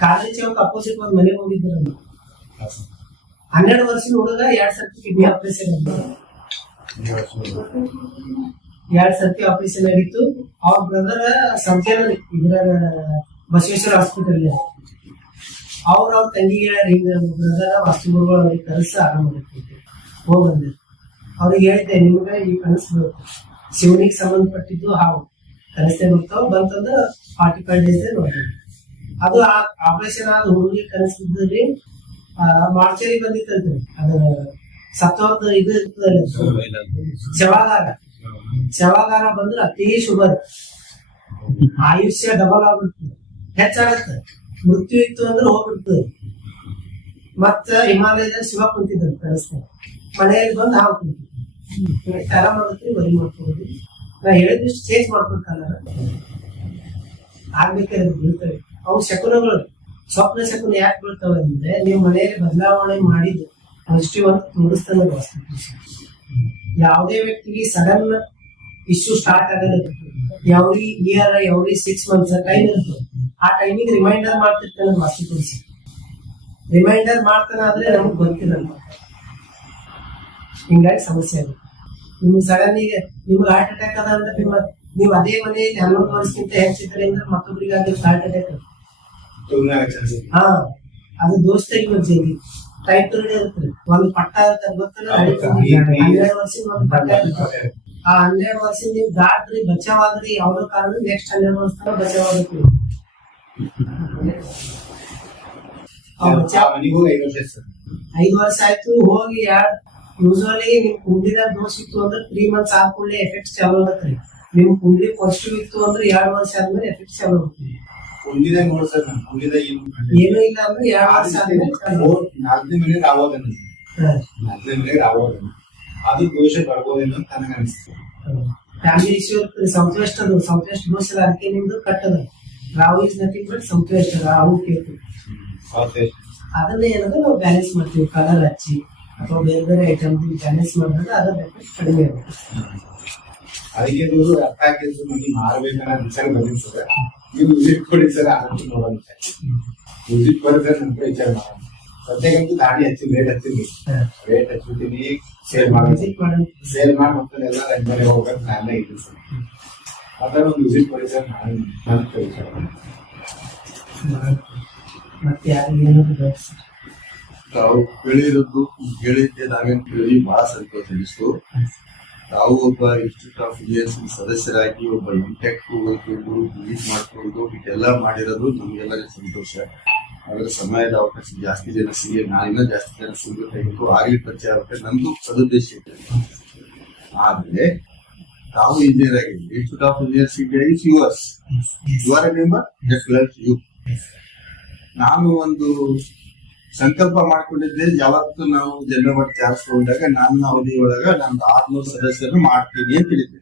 ಕಾಲೇಜ್ ಚೌಕ್ ಅಪೋಸಿಟ್ ಒಂದ್ ಮನೆಗೆ ಹೋಗಿದ್ರು. 12 ವರ್ಷದ ಹುಡುಗ 2 ಸರ್ತಿ ಕಿಡ್ನಿ ಆಪರೇಷನ್ ಆಗಿತ್ತು. 2 ಸರ್ತಿ ಆಪರೇಷನ್ ಆಗಿತ್ತು. ಅವ್ರ ಬ್ರದರ್ ಸಂಜೆನ ಇದ್ರಾಗ ಬಸವೇಶ್ವರ ಹಾಸ್ಪಿಟಲ್ ಅವ್ರ ತಂಗಿಗೆ ಹಿಂಗ ಬ್ರದರ್ ವಾಸ್ತುಗಳು ಅವ್ರಿಗೆ ಕನಸು ಆರಾಮ ಹೋಗಿ ಬಂದ. ಅವ್ರಿಗೆ ಹೇಳಿದ್ದೆ, ನಿಮ್ಗೆ ಈ ಕನಸು ಶಿವನಿಗೆ ಸಂಬಂಧಪಟ್ಟಿದ್ದು ಹಾವು ಕನಸೇ ಬರ್ತಾವ ಬಂತಂದ್ರೆ 45 ಡೇಸ್ ನೋಡ್ರಿ. ಅದು ಆಪರೇಷನ್ ಆದ ಹುಡುಗಿಗೆ ಕನಸಿದ್ರಿ ಮಾರ್ಚರಿ ಬಂದಿತ್ತಂತ್ರಿ. ಅದು ಸತ್ತೋರ್ದ ಇದು ಇರ್ತದಲ್ಲ ಶವಾಗಾರ ಬಂದ್ರೆ ಅತಿ ಶುಗರ್, ಆಯುಷ್ಯ ಡಬಲ್ ಆಗ್ಬಿಡ್ತದೆ, ಹೆಚ್ಚಾಗತ್ತೆ. ಮೃತ್ಯು ಇತ್ತು ಅಂದ್ರೆ ಹೋಗ್ಬಿಡ್ತದೆ. ಮತ್ತ ಹಿಮಾಲಯದ ಶಿವ ಕುಂತಿದ್ದ ಕನಸ್ತಾಗ ಮನೆಯಲ್ಲಿ ಬಂದು ಹಾವು ಕುಂತಿದ್ದ. ಆರಾಮಾಗತ್ರಿ, ವರಿ ಮಾಡ್ಕೊಬೋದು. ನಾ ಹೇಳಿದಿಷ್ಟು ಚೇಂಜ್ ಮಾಡ್ಕೊಡ್ತಾನ ಆಗ್ಬೇಕಾದ್ರೆ ಬೀಳ್ತವೆ ಅವು ಶಕುನಗಳು. ಸ್ವಪ್ನ ಶಕುನ ಯಾಕೆ ಬೀಳ್ತವೆ ಅಂದ್ರೆ ನೀವು ಮನೆಯಲ್ಲಿ ಬದಲಾವಣೆ ಮಾಡಿದ್ದು ಪಾಸಿಟಿವ್ ಅಂತ ತೋರಿಸ್ತಾನೆ ವಾಸ್ತು. ಯಾವುದೇ ವ್ಯಕ್ತಿಗೆ ಸಡನ್ ಇಶ್ಯೂ ಸ್ಟಾರ್ಟ್ ಆಗಲ್ಲ. Every year every 6 months time ಇರ್ತದೆ. ಆ ಟೈಮಿಗೆ ರಿಮೈಂಡರ್ ಮಾಡ್ತಿರ್ತಾನೆ ವಾಸ್ತು ತೋರಿಸಿ. ರಿಮೈಂಡರ್ ಮಾಡ್ತಾನೆ ಆದ್ರೆ ನಮಗ್ ಗೊತ್ತಿರಲ್ಲ, ಹಿಂಗಾಗಿ ಸಮಸ್ಯೆ ಆಗುತ್ತೆ. ನಿಮ್ಗೆ ಸಡನ್ ಈಗ ನಿಮ್ಗೆ ಹಾರ್ಟ್ ಅಟ್ಯಾಕ್ ಅದ ಅಂದ್ರೆ ನೀವು ಅದೇ ಮನೆಯಲ್ಲಿ 11 ವರ್ಷಕ್ಕಿಂತ ಹೆಚ್ಚಿದ್ರೆ ಮತ್ತೊಬ್ಬರಿಗೆ ಆಗಿರೋ ಹಾರ್ಟ್ ಅಟ್ಯಾಕ್. ಹಾ, ಅದು ದೋಷ ತೆಗಿಬೇಕು. ಟೈಪ್ 2 ಇರ್ತದೆ, ಒಂದು ಪಟ್ಟ ಇರ್ತದೆ ಗೊತ್ತಲ್ಲ. 12 ವರ್ಷದ ಒಂದು ಪಟ್ಟ ಇರ್ತದೆ. ಆ 12 ವರ್ಷ ನೀವು ದಾಟ್ರಿ ಬಚಾವಾದ್ರಿ ಯಾವ್ದೋ ಕಾರಣ ನೆಕ್ಸ್ಟ್ 12 ವರ್ಷ ತನಕ ಬಚಾವಾಗತ್ತೆ. 5 ವರ್ಷ ಆಯ್ತು ಹೋಗಿ ಯೂಶುವಲಿ ನಿಮ್ ಕುಂಡ್ಲಿದಾಗ ದೋಷ ಇತ್ತು ಅಂದ್ರೆ 3 months ಆದ ಕೂಡಲೇ ಎಫೆಕ್ಟ್ ಚಾಲು ಆಗತ್ರಿ. ನಿಮ್ ಕುಂಡ್ಲಿ ಪಾಸಿಟಿವ್ ಇತ್ತು ಅಂದ್ರೆ 2 ವರ್ಷ ಆದ್ಮೇಲೆ ಎಫೆಕ್ಟ್ ಚಾಲು ಆಗುತ್ತೆ. ಏನು ಇಲ್ಲ ಅಂದ್ರೆ 2 ವರ್ಷ ಆದ್ಮೇಲೆ 4ನೇ ಮನೆಗೆ ಆಗೋದನ್ನ ಅದು ದೋಷ ಬರ್ಬೋದೇನೋ ಅಂತ ನನಗೆ ಅನಿಸ್ತದೆ. ಫ್ಯಾಮಿಲಿ ಇಶ್ಯೂ ಇರ್ತದೆ. ಸಂತೋಷ ದೋಷದ ಅದಕ್ಕೆ ನಿಮ್ದು ಕಟ್ಟದ. ರಾಹು ಇಸ್ ನಥಿಂಗ್ ಬಟ್ ಸಂತೋಷ, ರಾಹು ಕೇತು. ಅದನ್ನ ಏನಂದ್ರೆ ನಾವು ಬ್ಯಾಲೆನ್ಸ್ ಮಾಡ್ತೀವಿ, ಕಲರ್ ಹಚ್ಚಿ ಅಥವಾ ಬೇರೆ ಬೇರೆ ಐಟಮ್ ಬ್ಯಾಲೆನ್ಸ್ ಮಾಡಿದ್ರೆ ಅದರ ಎಫೆಕ್ಟ್ ಕಡಿಮೆ ಆಗುತ್ತೆ. ಅದಕ್ಕೆ ಅರ್ಥ ಆಗಿದ್ದು ಮನೆ ಮಾರ್ಬೇಕನ್ನ ವಿಚಾರ ಬಂದಿದೆ ಸರ್. ನೀವು ವಿಸಿಟ್ ಕೊಡಿ ಸರ್, ಅದಕ್ಕೆ ನೋಡೋಣ. ವಿಸಿಟ್ ಕೊಡಿದ್ರೆ ನಂತರ ವಿಚಾರ ಮಾಡೋಣ. ಸದ್ಯಕ್ಕಂತೂ ದಾಡಿ ಹಚ್ಚಿ ರೇಟ್ ಹಚ್ಚಿಬಿಟ್ಟಿನಿ, ಸೇಲ್ ಮಾಡಿ ಮತ್ತೆ ಎಲ್ಲ ರೆಂಬರೆ ಹೋಗೋಕೆ ಪ್ಲಾನ್ ಇದೆ ಸರ್. ಅದನ್ನ ಒಂದು ವಿಸಿಟ್ ಕೊಡಿ ಸರ್, ನಾನು ವಿಚಾರ ಮತ್ತೆ ಯಾರಿಗೆ ಏನಾದ್ರು ಬೇಕು ಸರ್? ತಾವು ಕೇಳಿರೋದು ಕೇಳಿದ್ದೆ, ನಾವೇನು ಕೇಳಿ ಬಹಳ ಸಂತೋಷ ಅನಿಸ್ತು. ತಾವು ಒಬ್ಬ ಇನ್ಸ್ಟಿಟ್ಯೂಟ್ ಆಫ್ ಇಂಜಿನಿಯರ್ಸ್ ಸದಸ್ಯರಾಗಿ ಒಬ್ಬ ಇಂಟೆಕ್ ಹೋಗ್ಕೊಂಡು ಮೀಟ್ ಮಾಡ್ಕೊಂಡು ಇದೆಲ್ಲ ಮಾಡಿರೋದು ನಮ್ಗೆಲ್ಲರಿಗೂ ಸಂತೋಷ. ಆದ್ರೆ ಸಮಯದ ಅವಕಾಶ ಜಾಸ್ತಿ ಜನ ಸಿಗಿ, ನಾನಿನ್ನ ಜಾಸ್ತಿ ಜನ ಸಿಗಬೇಕಾಗಿತ್ತು, ಆಗ್ಲಿ ಪರಿಚಯ ಆಗುತ್ತೆ, ನಂದು ಸದುದ್ದೇಶ ಇದೆ. ಆದ್ರೆ ತಾವು ಇಂಜಿನಿಯರ್ ಆಗಿದೆ, institute of engineers is yours, you are a member, just welcome you. ನಾನು ಒಂದು ಸಂಕಲ್ಪ ಮಾಡ್ಕೊಂಡಿದ್ದೆ, ಯಾವತ್ತು ನಾವು ಜನರಲ್ ಚಾರ್ಜ್ ತಗೊಂಡಾಗ ನನ್ನ ಅವಧಿಯೊಳಗ ನಾನು 600 ಸದಸ್ಯರನ್ನು ಮಾಡ್ತೀನಿ ಅಂತ ಹೇಳಿದ್ದೆ.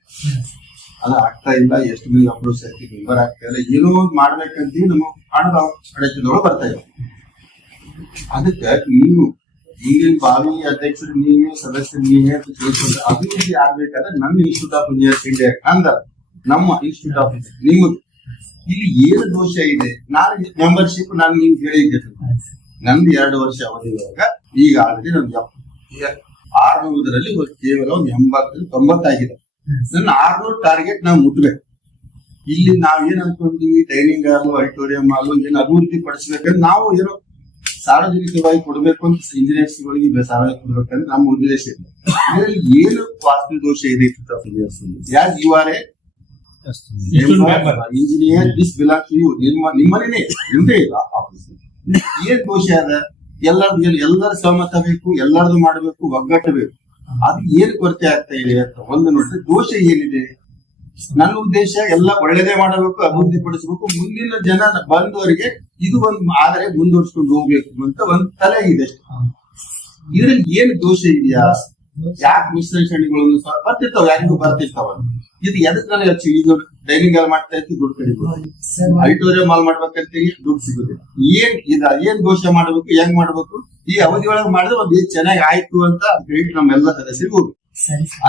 ಅದು ಆಗ್ತಾ ಇಲ್ಲ, ಎಷ್ಟು ಮಂದಿ ಅಪ್ರೋಚ್ ಆಗ್ತೀವಿ, ಮೆಂಬರ್ ಆಗ್ತಾ ಇಲ್ಲ, ಏನೋ ಒಂದು ಮಾಡ್ಬೇಕಂತೀವಿ, ನಮ್ಮ ಹಣದ ಅಡಚಣೆಗಳು ಬರ್ತಾ ಇದೆ. ಅದಕ್ಕೆ ನೀವು ಈಗಿನ ಭಾವಿ ಅಧ್ಯಕ್ಷರು ನೀವೇ, ಸದಸ್ಯರು ನೀವೇ ಅಂತ ತಿಳ್ಕೊಂಡ್ರೆ ಅಭಿವೃದ್ಧಿ ಆಗ್ಬೇಕಾದ್ರೆ ನಮ್ಮ ಇನ್ಸ್ಟಿಟ್ಯೂಟ್ ಆಫ್ ಇಂಜಿನಿಯರ್ಸ್ ಇಂಡಿಯಾ ಅಂದ ನಮ್ಮ ಇನ್ಸ್ಟಿಟ್ಯೂಟ್ ಆಫ್ ನಿಮಗೆ ಇಲ್ಲಿ ಏನು ದೋಷ ಇದೆ. ನಾನು ಮೆಂಬರ್ಶಿಪ್ ನಾನು ನೀವು ಹೇಳಿದ್ದೆ, ನಂದು 2 ವರ್ಷ ಅವಧಿಯೊಳಗ ಈಗ ಆಲ್ರೆಡಿ ನಮ್ಗೆ 600ರಲ್ಲಿ ಕೇವಲ ಒಂದು 80-90 ಆಗಿದೆ. ನನ್ನ 600 ಟಾರ್ಗೆಟ್ ನಾವು ಮುಟ್ಬೇಕು. ಇಲ್ಲಿ ನಾವ್ ಏನ್ ಅನ್ಕೊಂತೀವಿ, ಡೈನಿಂಗ್ ಹಾಲು, ಆಡಿಟೋರಿಯಂ ಹಾಲು ಏನ್ ಅಭಿವೃದ್ಧಿ ಪಡಿಸ್ಬೇಕಂದ್ರೆ ನಾವು ಏನೋ ಸಾರ್ವಜನಿಕವಾಗಿ ಕೊಡ್ಬೇಕು ಅಂತ ಇಂಜಿನಿಯರ್ಸ್ಗಳಿಗೆ ಸಾರ್ವಜನಿಕ ಕೊಡ್ಬೇಕಂದ್ರೆ ನಮ್ಮ ಉದ್ದೇಶ ಇದೆ. ಇದರಲ್ಲಿ ಏನು ವಾಸ್ತು ದೋಷ ಇದೆ as you are a engineer, this belongs to you. ನಿಮ್ಮನೇನೆ ನಿಮ್ದೇ ಇಲ್ಲ ಆಫೀಸ್. ಏನ್ ದೋಷ ಅದ? ಎಲ್ಲರ ಸಹಮತ ಬೇಕು, ಎಲ್ಲರದು ಮಾಡಬೇಕು, ಒಗ್ಗಟ್ಟು ಬೇಕು. ಅದು ಏನ್ ಕೊರತೆ ಆಗ್ತಾ ಇದೆ ಅಂತ ಒಂದು ನೋಡಿದ್ರೆ ದೋಷ ಏನಿದೆ. ನನ್ನ ಉದ್ದೇಶ ಎಲ್ಲ ಒಳ್ಳೇದೇ ಮಾಡಬೇಕು, ಅಭಿವೃದ್ಧಿ ಪಡಿಸಬೇಕು, ಮುಂದಿನ ಜನ ಬಂದವರಿಗೆ ಇದು ಒಂದು ಆದರೆ ಮುಂದುವರ್ಸ್ಕೊಂಡು ಹೋಗ್ಬೇಕು ಅಂತ ಒಂದು ತಲೆ ಇದೆ. ಇದ್ರಲ್ಲಿ ಏನ್ ದೋಷ ಇದೆಯಾ? ಯಾಕೆ ಮಿಶ್ರಣಗಳನ್ನು ಬರ್ತಿರ್ತಾವ, ಯಾರಿಗೂ ಬರ್ತಿರ್ತಾವ. ಇದು ಎದಕ್ ನನಗೆ ಹಚ್ಚಿ ಇದು ಡೈನಿಂಗ್ ಹಾಲ್ ಮಾಡ್ತಾ ಇತ್ತು ದುಡ್ಡು ಕಡಿಬೋದು, ಐಟೋರಿಯಂ ಮಾಲ್ ಮಾಡ್ಬೇಕಂತ ದುಡ್ಡು ಸಿಗುತ್ತೆ. ಏನ್ ದೋಷ ಮಾಡ್ಬೇಕು, ಹೆಂಗ್ ಮಾಡ್ಬೇಕು, ಈ ಅವಧಿ ಒಳಗೆ ಮಾಡಿದ್ರೆ ಒಂದು ಚೆನ್ನಾಗಿ ಆಯ್ತು ಅಂತ ಕ್ರೆಡಿಟ್ ನಮ್ಮೆಲ್ಲ ಸದಸ್ಯರಿಗೆ ಹೋಗಿ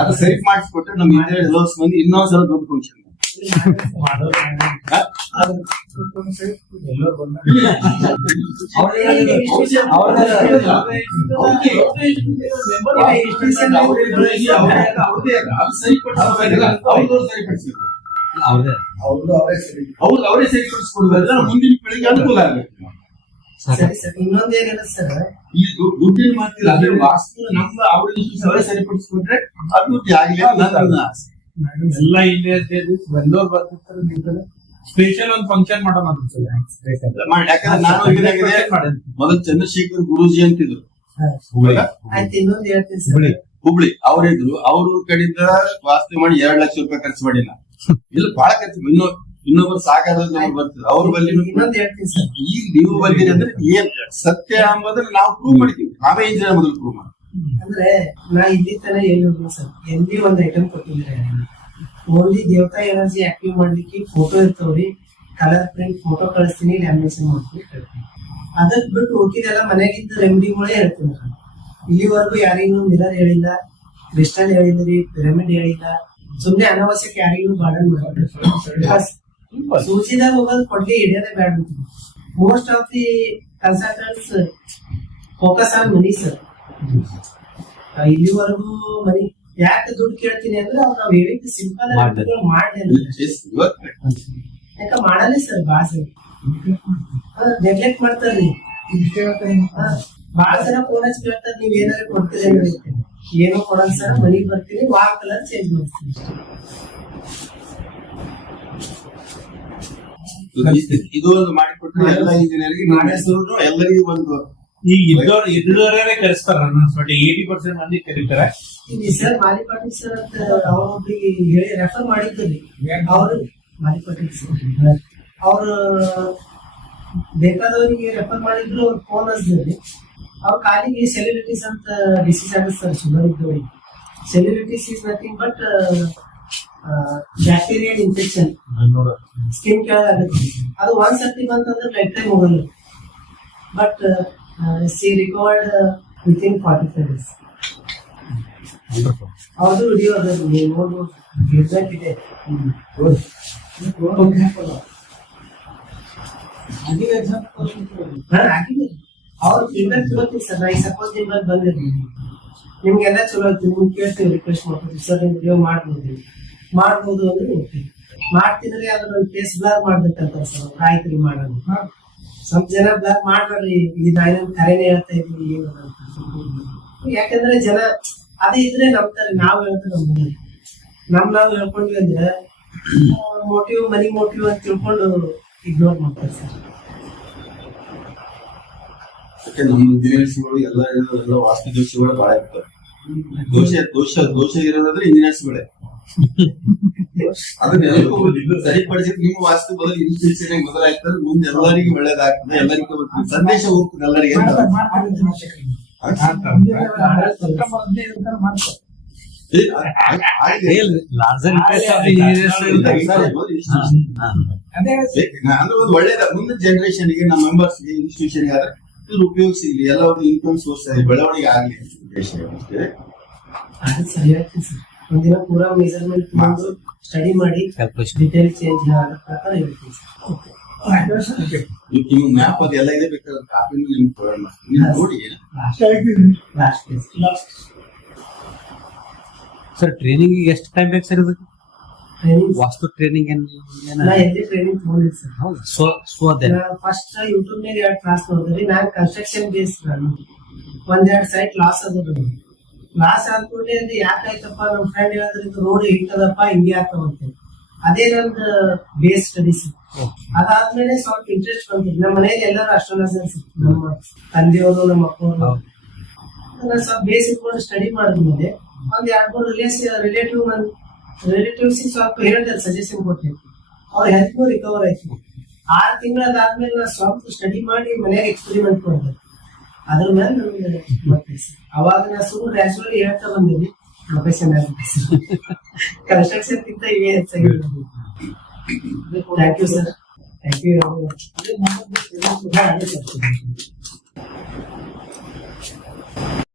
ಅದು ಸರಿ ಮಾಡಿಸ್ಕೊಟ್ರೆ ನಮ್ ಎಲ್ಲ ಮಂದಿ ಇನ್ನೊಂದ್ಸಲ ದೊಡ್ಡ ಫಂಕ್ಷನ್ ಅವರೇ ಸರಿಪಡಿಸ್ಕೊಡ್ಬೇಕು, ಮುಂದಿನ ಪೀಳಿಗೆ ಅನುಕೂಲ ಆಗಬೇಕು. ಸರಿ ಸರ್, ಇನ್ನೊಂದೇನಿಲ್ಲ ಸರ್, ಈ ದುಡ್ಡಿನ ಮಾತಿಲ್ಲ, ಅದ್ರ ವಾಸ್ತು ನಮ್ಮ ಅವ್ರಿಗೆ ಸರಿಪಡಿಸ್ಕೊಂಡ್ರೆ ಅಭಿವೃದ್ಧಿ ಆಗಲಿ ನನ್ನ ಆಸೆ. ಎಲ್ಲ ಇಲ್ಲೇ ಬಂದವ್ರು ಬರ್ತಿರ್ತಾರೆ, ಸ್ಪೆಷಲ್ ಒಂದು ಫಂಕ್ಷನ್ ಮಾಡೋಣ ಅನ್ಸಲ್ಲ. ಯಾಕಂದ್ರೆ ನಾನು ಏನಾಗಿದೆ, ಮೊದಲು ಚಂದ್ರಶೇಖರ್ ಗುರೂಜಿ ಅಂತಿದ್ರು ಆಯ್ತು. ಇನ್ನೊಂದು ಹೇಳ್ತೀನಿ ಸರ್, ಹುಬ್ಳಿ ಅವರಿದ್ರು, ಅವ್ರ ಕಡೆಯಿಂದ ವಾಸ್ತು ಮಾಡಿ 2 ಲಕ್ಷ ರೂಪಾಯಿ ಖರ್ಚು ಮಾಡಿಲ್ಲ. ಇಲ್ಲ ಬಹಳ ಖರ್ಚು, ಇನ್ನೊಬ್ರು ಸಾಕಾದ್ರೆ ಬರ್ತಿದ್ರು ಅವ್ರ ಬಲ್ಲಿ. ಇನ್ನೊಂದು ಹೇಳ್ತೀನಿ ಸರ್, ಈಗ ನೀವು ಬಂದಿರಿ ಅಂದ್ರೆ ಏನ್ ಸತ್ಯ ಅಂಬೋದನ್ನ ನಾವು ಪ್ರೂವ್ ಮಾಡಿದೀವಿ, ನಾವೇ ಇಂಜಿನಿಯರ್ ಮೊದಲು ಪ್ರೂವ್ ಮಾಡಿ. ಅಂದ್ರೆ ನಾ ಇಲ್ಲಿ ತನ ಎಲ್ಲಿ ಹೋಗಿ ಸರ್, ಎಲ್ಲಿ ಒಂದ್ ಐಟಮ್ ಕೊಟ್ಟಿದ್ರೆ ಓನ್ಲಿ ದೇವತಾ ಎನರ್ಜಿ ಆಕ್ಟಿವ್ ಮಾಡ್ಲಿಕ್ಕೆ ಫೋಟೋ ಇರ್ತಾವ್ರಿ, ಕಲರ್ ಪ್ರಿಂಟ್ ಫೋಟೋ ಕಳಿಸ್ತೀನಿ, ಲ್ಯಾಮಿನೇಷನ್ ಮಾಡ್ತೀನಿ, ಅದಕ್ ಬಿಟ್ಟು ಉಳ್ಕಿದೆಲ್ಲ ಮನೆಗಿದ್ದ ರೆಮಿಡಿಗಳೇ ಹೇಳ್ತೀನಿ ನಾನು. ಇಲ್ಲಿವರೆಗೂ ಯಾರಿಗೂ ಮಿರರ್ ಹೇಳಿಲ್ಲ, ಕ್ರಿಸ್ಟಲ್ ಹೇಳಿದ್ರಿ, ಪಿರಮಿಡ್ ಹೇಳಿಲ್ಲ, ಸುಮ್ನೆ ಅನಾವಶ್ಯಕ ಯಾರಿಗೂ ಗಾರ್ಡನ್ ಮಾಡಿ ಸೂಚಿದಾಗ ಹೋಗೋದು ಕೊಡ್ಲಿ ಹಿಡಿಯೋದೇ ಬೇಡ ಅಂತೀನಿ. Most of the consultants focus on money sir. ಇಲ್ಲಿವರೆಗೂ ಮನಿ ಯಾಕೆ ದುಡ್ಡು ಕೇಳ್ತೀನಿ ಅಂದ್ರೆ ಅವ್ರು ನಾವ್ ಹೇಳಿದ್ದು ಸಿಂಪಲ್ ಮಾಡ್ಲಿ ಯಾಕ ಮಾಡಲ್ಲ ಸರ್. ಬಾಳ ಸರ್ ನೆಗ್ಲೆಕ್ಟ್ ಮಾಡ್ತಾರ್ರಿ, ಬಾಳ ಜನ ಫೋನ್ ಹಚ್ಚಿ ಕೇಳ್ತಾರೆ, ನೀವ್ ಏನಾದ್ರು ಕೊಡ್ತೀರಿ ಅಂದ್ರೆ ಏನೋ ಕೊಡಲ್ಲ ಸರ್, ಮನಿಗ್ ಬರ್ತೀನಿ, ವಾಲ್ ಕಲರ್ ಚೇಂಜ್ ಮಾಡ್ತೀನಿ. ಇದು ಒಂದು ಮಾಡಿಕೊಟ್ರೆ ಎಲ್ಲ ಇಂಜಿನಿಯರಿಗೆ ಎಲ್ಲರಿಗೂ ಒಂದು ಈಗ ಇದ್ದವರೇ ಕರೆಸ್ತಾರ, 80% ಮಂದಿ ಕರೀತಾರೆ. ಇಲ್ಲಿ ಸರ್ ಮಾಲಿ ಪಾಟೀಲ್ ಸರ್ ಅಂತ ಅವ್ರೊಬ್ರಿಗೆ ಹೇಳಿ ರೆಫರ್ ಮಾಡಿದ್ರಿ, ಅವ್ರು ಮಾಲಿ ಪಾಟೀಲ್ ಸರ್ ಅವ್ರು ಬೇಕಾದವರಿಗೆ ರೆಫರ್ ಮಾಡಿದ್ರು. ಅವ್ರ ಫೋನ್ ಹಚ್ಚಿದ್ರಿ, ಅವ್ರ ಕಾಲಿಗೆ ಸೆಲ್ಯುಲಿಟಿಸ್ ಅಂತ ಡಿಸೀಸ್ ಆಗುತ್ತೆ ಸರ್, ಶುಗರ್ ಇದ್ದವರಿಗೆ. Cellulitis is nothing but bacterial infection, skin ಕೆಳಗಾಗುತ್ತೆ. ಅದು ಒಂದ್ ಸರ್ತಿ ಬಂತಂದ್ರೆ ಲೈಫ್ ಟೈಮ್ ಹೋಗಲ್ಲ. But she recovered within 45 days. ಅವ್ರದ್ದು ವಿಡಿಯೋ ಅದ, ನೀವು ನೋಡ್ಬೋದು, ಫೀಡ್ಬ್ಯಾಕ್ ಇದೆ. ಅವ್ರ ಫೀಡ್ಬ್ಯಾಕ್ ತಗೋತೀವಿ ಸರ್. ಈಗ ಸಪೋಸ್ ನಿಮ್ಮಲ್ಲಿ ಬಂದಿರ್ಲಿ, ನಿಮ್ಗೆಲ್ಲ ಚಲೋ ಆಯ್ತು, ನಿಮ್ಗೆ ಕೇಳ್ತೀವಿ, ರಿಕ್ವೆಸ್ಟ್ ಮಾಡ್ತೀವಿ ಸರ್, ನೀವು ವಿಡಿಯೋ ಮಾಡ್ಬೋದು ಅಂದ್ರೆ ಹೋಗ್ತೀವಿ, ಮಾಡ್ತಿದ್ರೆ ಅದ್ರ ಫೇಸ್ ಬ್ಲರ್ ಮಾಡ್ಬೇಕಂತ ಸರ್. ಆಯ್ತು ಮಾಡೋದು, ಸ್ವಲ್ಪ ಜನ ಬ್ಲಾಕ್ ಮಾಡ್ಬೇಡ್ರಿ, ಈ ನಾನು ಕರೆನೇ ಹೇಳ್ತಾ ಇದೀವಿ ಏನು ಅಂತ. ಯಾಕಂದ್ರೆ ಜನ ಅದೇ ಇದ್ರೆ ನಂಬ್ತಾರೆ, ನಾವ್ ಹೇಳ್ತಾರೆ ನಮ್ಗೆ. ನಾವು ಹೇಳ್ಕೊಂಡ್ವಿ ಅಂದ್ರೆ ಮೋಟಿವ್, ಮನಿ ಮೋಟಿವ್ ಅಂತ ತಿಳ್ಕೊಂಡು ಇಗ್ನೋರ್ ಮಾಡ್ತಾರೆ ಸರ್. ನಮ್ಮ ಇಂಜಿನಿಯರ್ಸ್ಗಳು ಎಲ್ಲ ವಾಸ್ತು ದೋಷಗಳು ಬಹಳ ಇರ್ತವೆ. ದೋಷ ಇರೋದಾದ್ರೆ ಇಂಜಿನಿಯರ್ಸ್ಗಳೇ ಅದನ್ನ ಸರಿಪಡಿಸಿ ನಿಮ್ಮ ವಾಸ್ತು ಬದಲು ಇನ್ಸ್ಟಿಟ್ಯೂಷನ್ ಬದಲಾಗ್ತದೆ, ಮುಂದೆ ಎಲ್ಲರಿಗೂ ಒಳ್ಳೇದಾಗ್ತದೆ, ಎಲ್ಲರಿಗೂ ಸಂದೇಶ ಹೋಗ್ತದೆ ಎಲ್ಲರಿಗೆ. ಅಂದ್ರೆ ಒಂದು ಒಳ್ಳೇದ ಮುಂದಿನ ಜನರೇಷನ್ ಗೆ, ನಮ್ಮ ಮೆಂಬರ್ಸ್ ಗೆ, ಇನ್ಸ್ಟಿಟ್ಯೂಷನ್ ಆದ್ರೆ ಇದು ಉಪಯೋಗ ಸಿಗಲಿ, ಎಲ್ಲ ಒಂದು ಇನ್ಕಮ್ ಸೋರ್ಸ್ ಬೆಳವಣಿಗೆ ಆಗ್ಲಿ ಅಂತ ಉದ್ದೇಶ ಅಷ್ಟೇ. ಸರಿ ಆಗ್ತದೆ ಸರ್. ಒಂದಿನ ಪೂರಾ ಮೆಜರ್ಮೆಂಟ್ ಮಾಡಿ ಸ್ಟಡಿ ಮಾಡಿ ಡಿಟೇಲ್ ಚೇಂಜ್ ಆಗೋ ಪ್ರಕಾರ ಹೇಳ್ತೀವಿ ಸರ್. ನೀವು ಮ್ಯಾಪ್ ಅದೆಲ್ಲ ಇದೆ, ಬೇಕಾದ್ರೆ ಕಾಪಿನೂ ನಿಮ್ಗೆ ಪ್ರೊವೈಡ್ ಮಾಡ್ತೀನಿ, ನೀವು ನೋಡಿ. ಸರ್ ಟ್ರೈನಿಂಗ್ ಎಷ್ಟು ಟೈಮ್ ಬೇಕು ಸರ್ ಇದಕ್ಕೆ? ಟ್ರೈನಿಂಗ್ ವಾಸ್ತು ಟ್ರೈನಿಂಗ್ ನಾ ಎಲ್ಲಿ ಟ್ರೈನಿಂಗ್ ತಗೊಂಡಿದ್ದೆ ಸರ್. ಫಸ್ಟ್ ಯೂಟ್ಯೂಬ್ ನಾಗ 2 ಕ್ಲಾಸ್ ನೋಡಿದ್ರಿ. ನಾನು ಕನ್ಸ್ಟ್ರಕ್ಷನ್ ಬೇಸ್, ನಾನು 1-2 ಸೈಟ್ ಲಾಸ್ ಅದ. ಲಾಸ್ ಆದ್ಬಿಟ್ಟೆ ಅದು ಯಾಕಾಯ್ತಪ್ಪ, ನಮ್ ಫ್ರೆಂಡ್ ಹೇಳಿದ್ರೆ ಇದು ರೋಡ್ ಹಿಂಗದಪ್ಪ, ಹಿಂಗೆ ಆಗ್ತಾವಂತೆ. ಅದೇ ನಂದು ಬೇಸ್ ಸ್ಟಡೀಸ್. ಅದಾದ್ಮೇಲೆ ಸ್ವಲ್ಪ ಇಂಟ್ರೆಸ್ಟ್ ಬಂದಿತ್ತು. ನಮ್ಮ ಮನೇಲಿ ಎಲ್ಲರೂ ಅಸ್ಟ್ರಾಲಜರ್ಸ್, ನಮ್ಮ ತಂದೆಯವರು, ನಮ್ಮ ಅಪ್ಪವರು. ಸ್ವಲ್ಪ ಬೇಸ್ ಇಟ್ಕೊಂಡು ಸ್ಟಡಿ ಮಾಡಿದ್ಮೇಲೆ ಒಂದ್ 2-3 ರಿಲೇಟಿವ್ಸ್ ಸ್ವಲ್ಪ ಹೇಳಿದ್ರೆ ಸಜೆಷನ್ ಕೊಟ್ಟಿದ್ದೆ. ಅವ್ರ ಹೆಲ್ತ್ ರಿಕವರ್ ಆಯ್ತು. 6 ತಿಂಗಳಾದ್ಮೇಲೆ ನಾ ಸ್ವಲ್ಪ ಸ್ಟಡಿ ಮಾಡಿ ಮನೆಯಾಗ ಎಕ್ಸ್ಪೆರಿಮೆಂಟ್ ಮಾಡಿದೆ. ಅದ್ರ ಮೇಲೆ ನಮಗೆ ಗೊತ್ತಾಯ್ತು ಸರ್. ಅವಾಗ ನಾ ಸುಮ್ಮನೆ ಗ್ರಾಜುವಲಿ ಹೇಳ್ತಾ ಬಂದೀನಿ ಪ್ರೊಫೆಷನ್ ಕನ್ಸ್ಟ್ರಕ್ಷನ್ ಗಿಂತ ಇವೇ ಹೆಚ್ಚಾಗಿ thank you sir. Thank you.